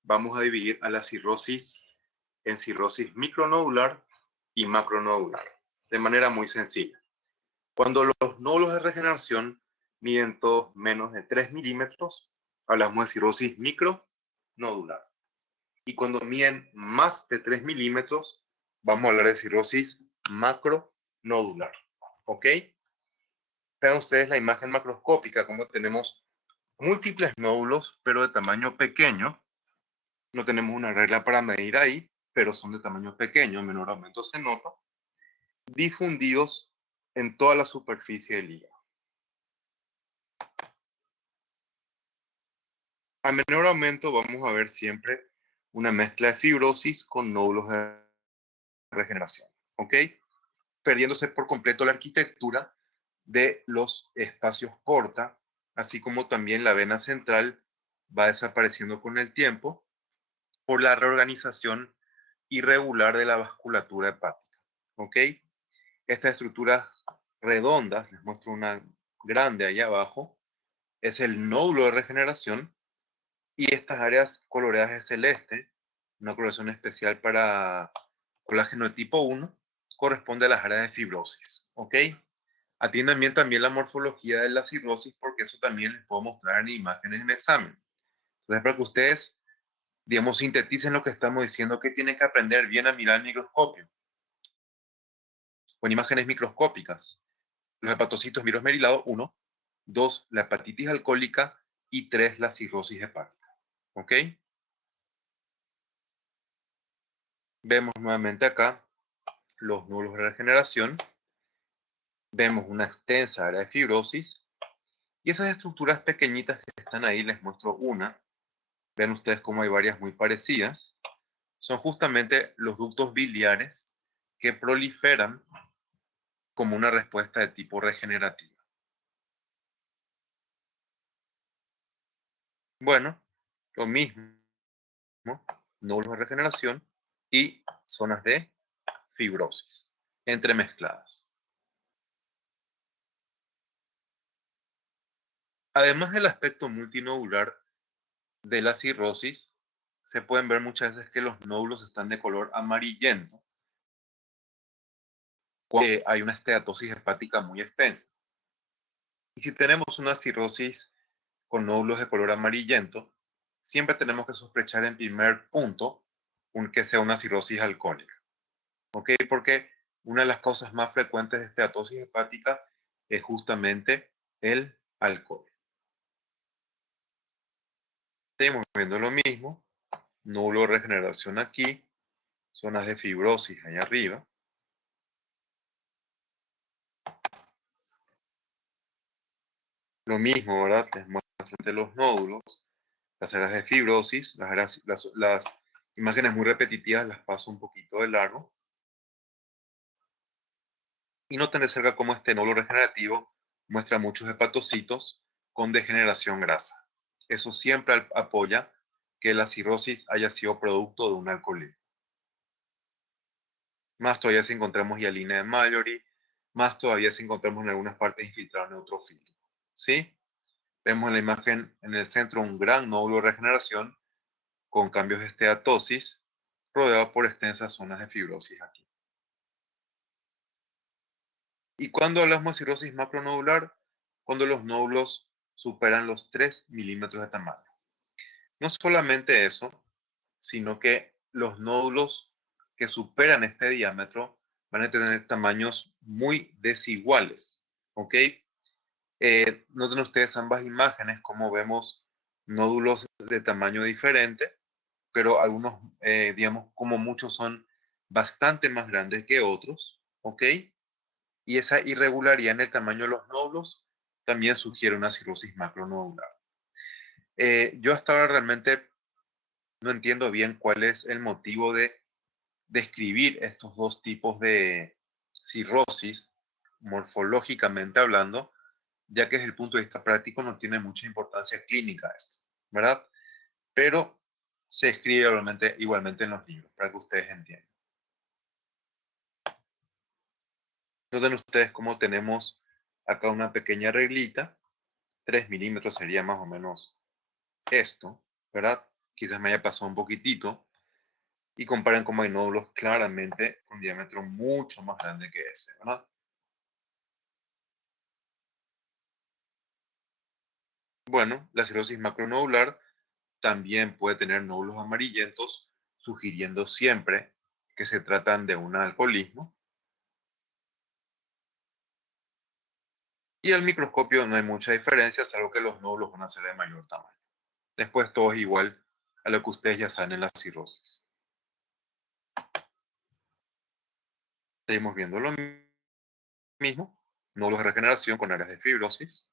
vamos a dividir a la cirrosis en cirrosis micronodular y macronodular, de manera muy sencilla. Cuando los nódulos de regeneración miden todos menos de 3 milímetros, hablamos de cirrosis micronodular. Y cuando miden más de 3 milímetros, vamos a hablar de cirrosis macronodular. ¿Ok? Vean ustedes la imagen macroscópica, como tenemos múltiples nódulos, pero de tamaño pequeño. No tenemos una regla para medir ahí, pero son de tamaño pequeño, menor aumento se nota, difundidos en toda la superficie del hígado. A menor aumento vamos a ver siempre una mezcla de fibrosis con nódulos de regeneración, ¿ok? Perdiéndose por completo la arquitectura de los espacios porta, así como también la vena central va desapareciendo con el tiempo por la reorganización irregular de la vasculatura hepática, ¿ok? Estas estructuras redondas, les muestro una grande ahí abajo, es el nódulo de regeneración, y estas áreas coloreadas de celeste, una coloración especial para colágeno de tipo 1, corresponde a las áreas de fibrosis, ¿ok? Atiendan bien también la morfología de la cirrosis, porque eso también les puedo mostrar en imágenes en examen. Entonces, para que ustedes, digamos, sinteticen lo que estamos diciendo, que tienen que aprender bien a mirar el microscopio, con imágenes microscópicas. Los hepatocitos virus merilado, 1, 2, la hepatitis alcohólica, y 3, la cirrosis hepática, ¿ok? Vemos nuevamente acá los nódulos de regeneración, vemos una extensa área de fibrosis, y esas estructuras pequeñitas que están ahí, les muestro una, ven ustedes cómo hay varias muy parecidas, son justamente los ductos biliares que proliferan como una respuesta de tipo regenerativa. Bueno, lo mismo, nódulos de regeneración y zonas de fibrosis entremezcladas. Además del aspecto multinodular de la cirrosis, se pueden ver muchas veces que los nódulos están de color amarillento cuando hay una esteatosis hepática muy extensa. Y si tenemos una cirrosis con nódulos de color amarillento, siempre tenemos que sospechar en primer punto que sea una cirrosis alcohólica. ¿Ok? Porque una de las causas más frecuentes de esteatosis hepática es justamente el alcohol. Seguimos viendo lo mismo, nódulo de regeneración aquí, zonas de fibrosis allá arriba. Lo mismo, ¿verdad? Les muestro los nódulos, las áreas de fibrosis, las imágenes muy repetitivas las paso un poquito de largo. Y noten de cerca cómo este nódulo regenerativo muestra muchos hepatocitos con degeneración grasa. Eso siempre apoya que la cirrosis haya sido producto de un alcoholismo. Más todavía si encontramos hialina de Mallory, más todavía si encontramos en algunas partes infiltrado neutrofílico. ¿Sí? Vemos en la imagen en el centro un gran nódulo de regeneración con cambios de esteatosis, rodeado por extensas zonas de fibrosis aquí. ¿Y cuando hablamos de cirrosis macronodular? Cuando los nódulos superan los 3 milímetros de tamaño. No solamente eso, sino que los nódulos que superan este diámetro van a tener tamaños muy desiguales. ¿Ok? Noten ustedes ambas imágenes, como vemos nódulos de tamaño diferente, pero algunos, digamos, como muchos son bastante más grandes que otros. ¿Ok? Y esa irregularidad en el tamaño de los nódulos también sugiere una cirrosis macronodular. Yo hasta ahora realmente no entiendo bien cuál es el motivo de describir estos dos tipos de cirrosis, morfológicamente hablando, ya que desde el punto de vista práctico no tiene mucha importancia clínica esto, ¿verdad? Pero se escribe igualmente en los libros, para que ustedes entiendan. Noten ustedes cómo tenemos acá una pequeña reglita, 3 milímetros sería más o menos esto, ¿verdad? Quizás me haya pasado un poquitito, y comparen cómo hay nódulos claramente con diámetro mucho más grande que ese, ¿verdad? Bueno, la cirrosis macronodular también puede tener nódulos amarillentos, sugiriendo siempre que se tratan de un alcoholismo. Y al microscopio no hay mucha diferencia, salvo que los nódulos van a ser de mayor tamaño. Después todo es igual a lo que ustedes ya saben en la cirrosis. Seguimos viendo lo mismo, nódulos de regeneración con áreas de fibrosis.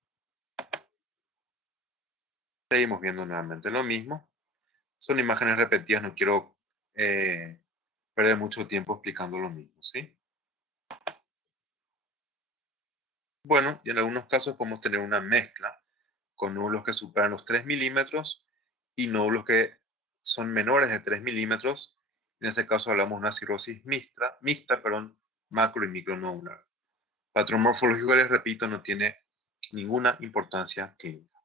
Seguimos viendo nuevamente lo mismo. Son imágenes repetidas, no quiero perder mucho tiempo explicando lo mismo, ¿sí? Bueno, y en algunos casos podemos tener una mezcla con nódulos que superan los 3 milímetros y nódulos que son menores de 3 milímetros. En ese caso hablamos de una cirrosis mixta, macro y micronodular. Patrón morfológico, les repito, no tiene ninguna importancia clínica.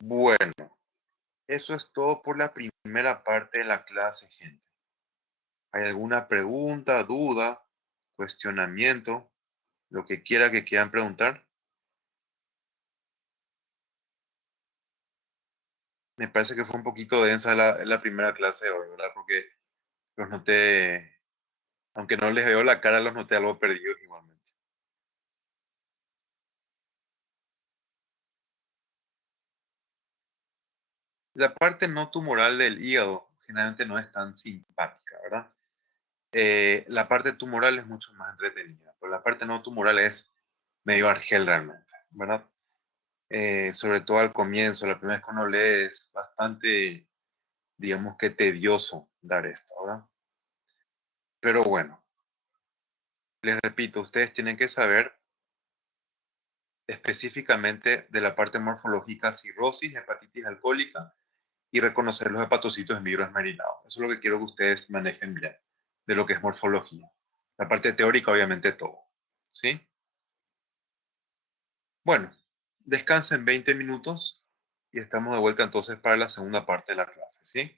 Bueno, eso es todo por la primera parte de la clase, gente. ¿Hay alguna pregunta, duda, cuestionamiento, lo que quiera que quieran preguntar? Me parece que fue un poquito densa la primera clase de hoy, ¿verdad? Porque los noté, aunque no les veo la cara, los noté algo perdidos igualmente. La parte no tumoral del hígado generalmente no es tan simpática, ¿verdad? La parte tumoral es mucho más entretenida, pero la parte no tumoral es medio argel realmente, ¿verdad? Sobre todo al comienzo, la primera vez que uno lee es bastante, digamos que tedioso dar esto, ¿verdad? Pero bueno, les repito, ustedes tienen que saber específicamente de la parte morfológica, cirrosis, hepatitis alcohólica y reconocer los hepatocitos en vidrio esmerilado. Eso es lo que quiero que ustedes manejen bien, de lo que es morfología. La parte teórica, obviamente, todo. ¿Sí? Bueno, descansen 20 minutos y estamos de vuelta entonces para la segunda parte de la clase. ¿Sí?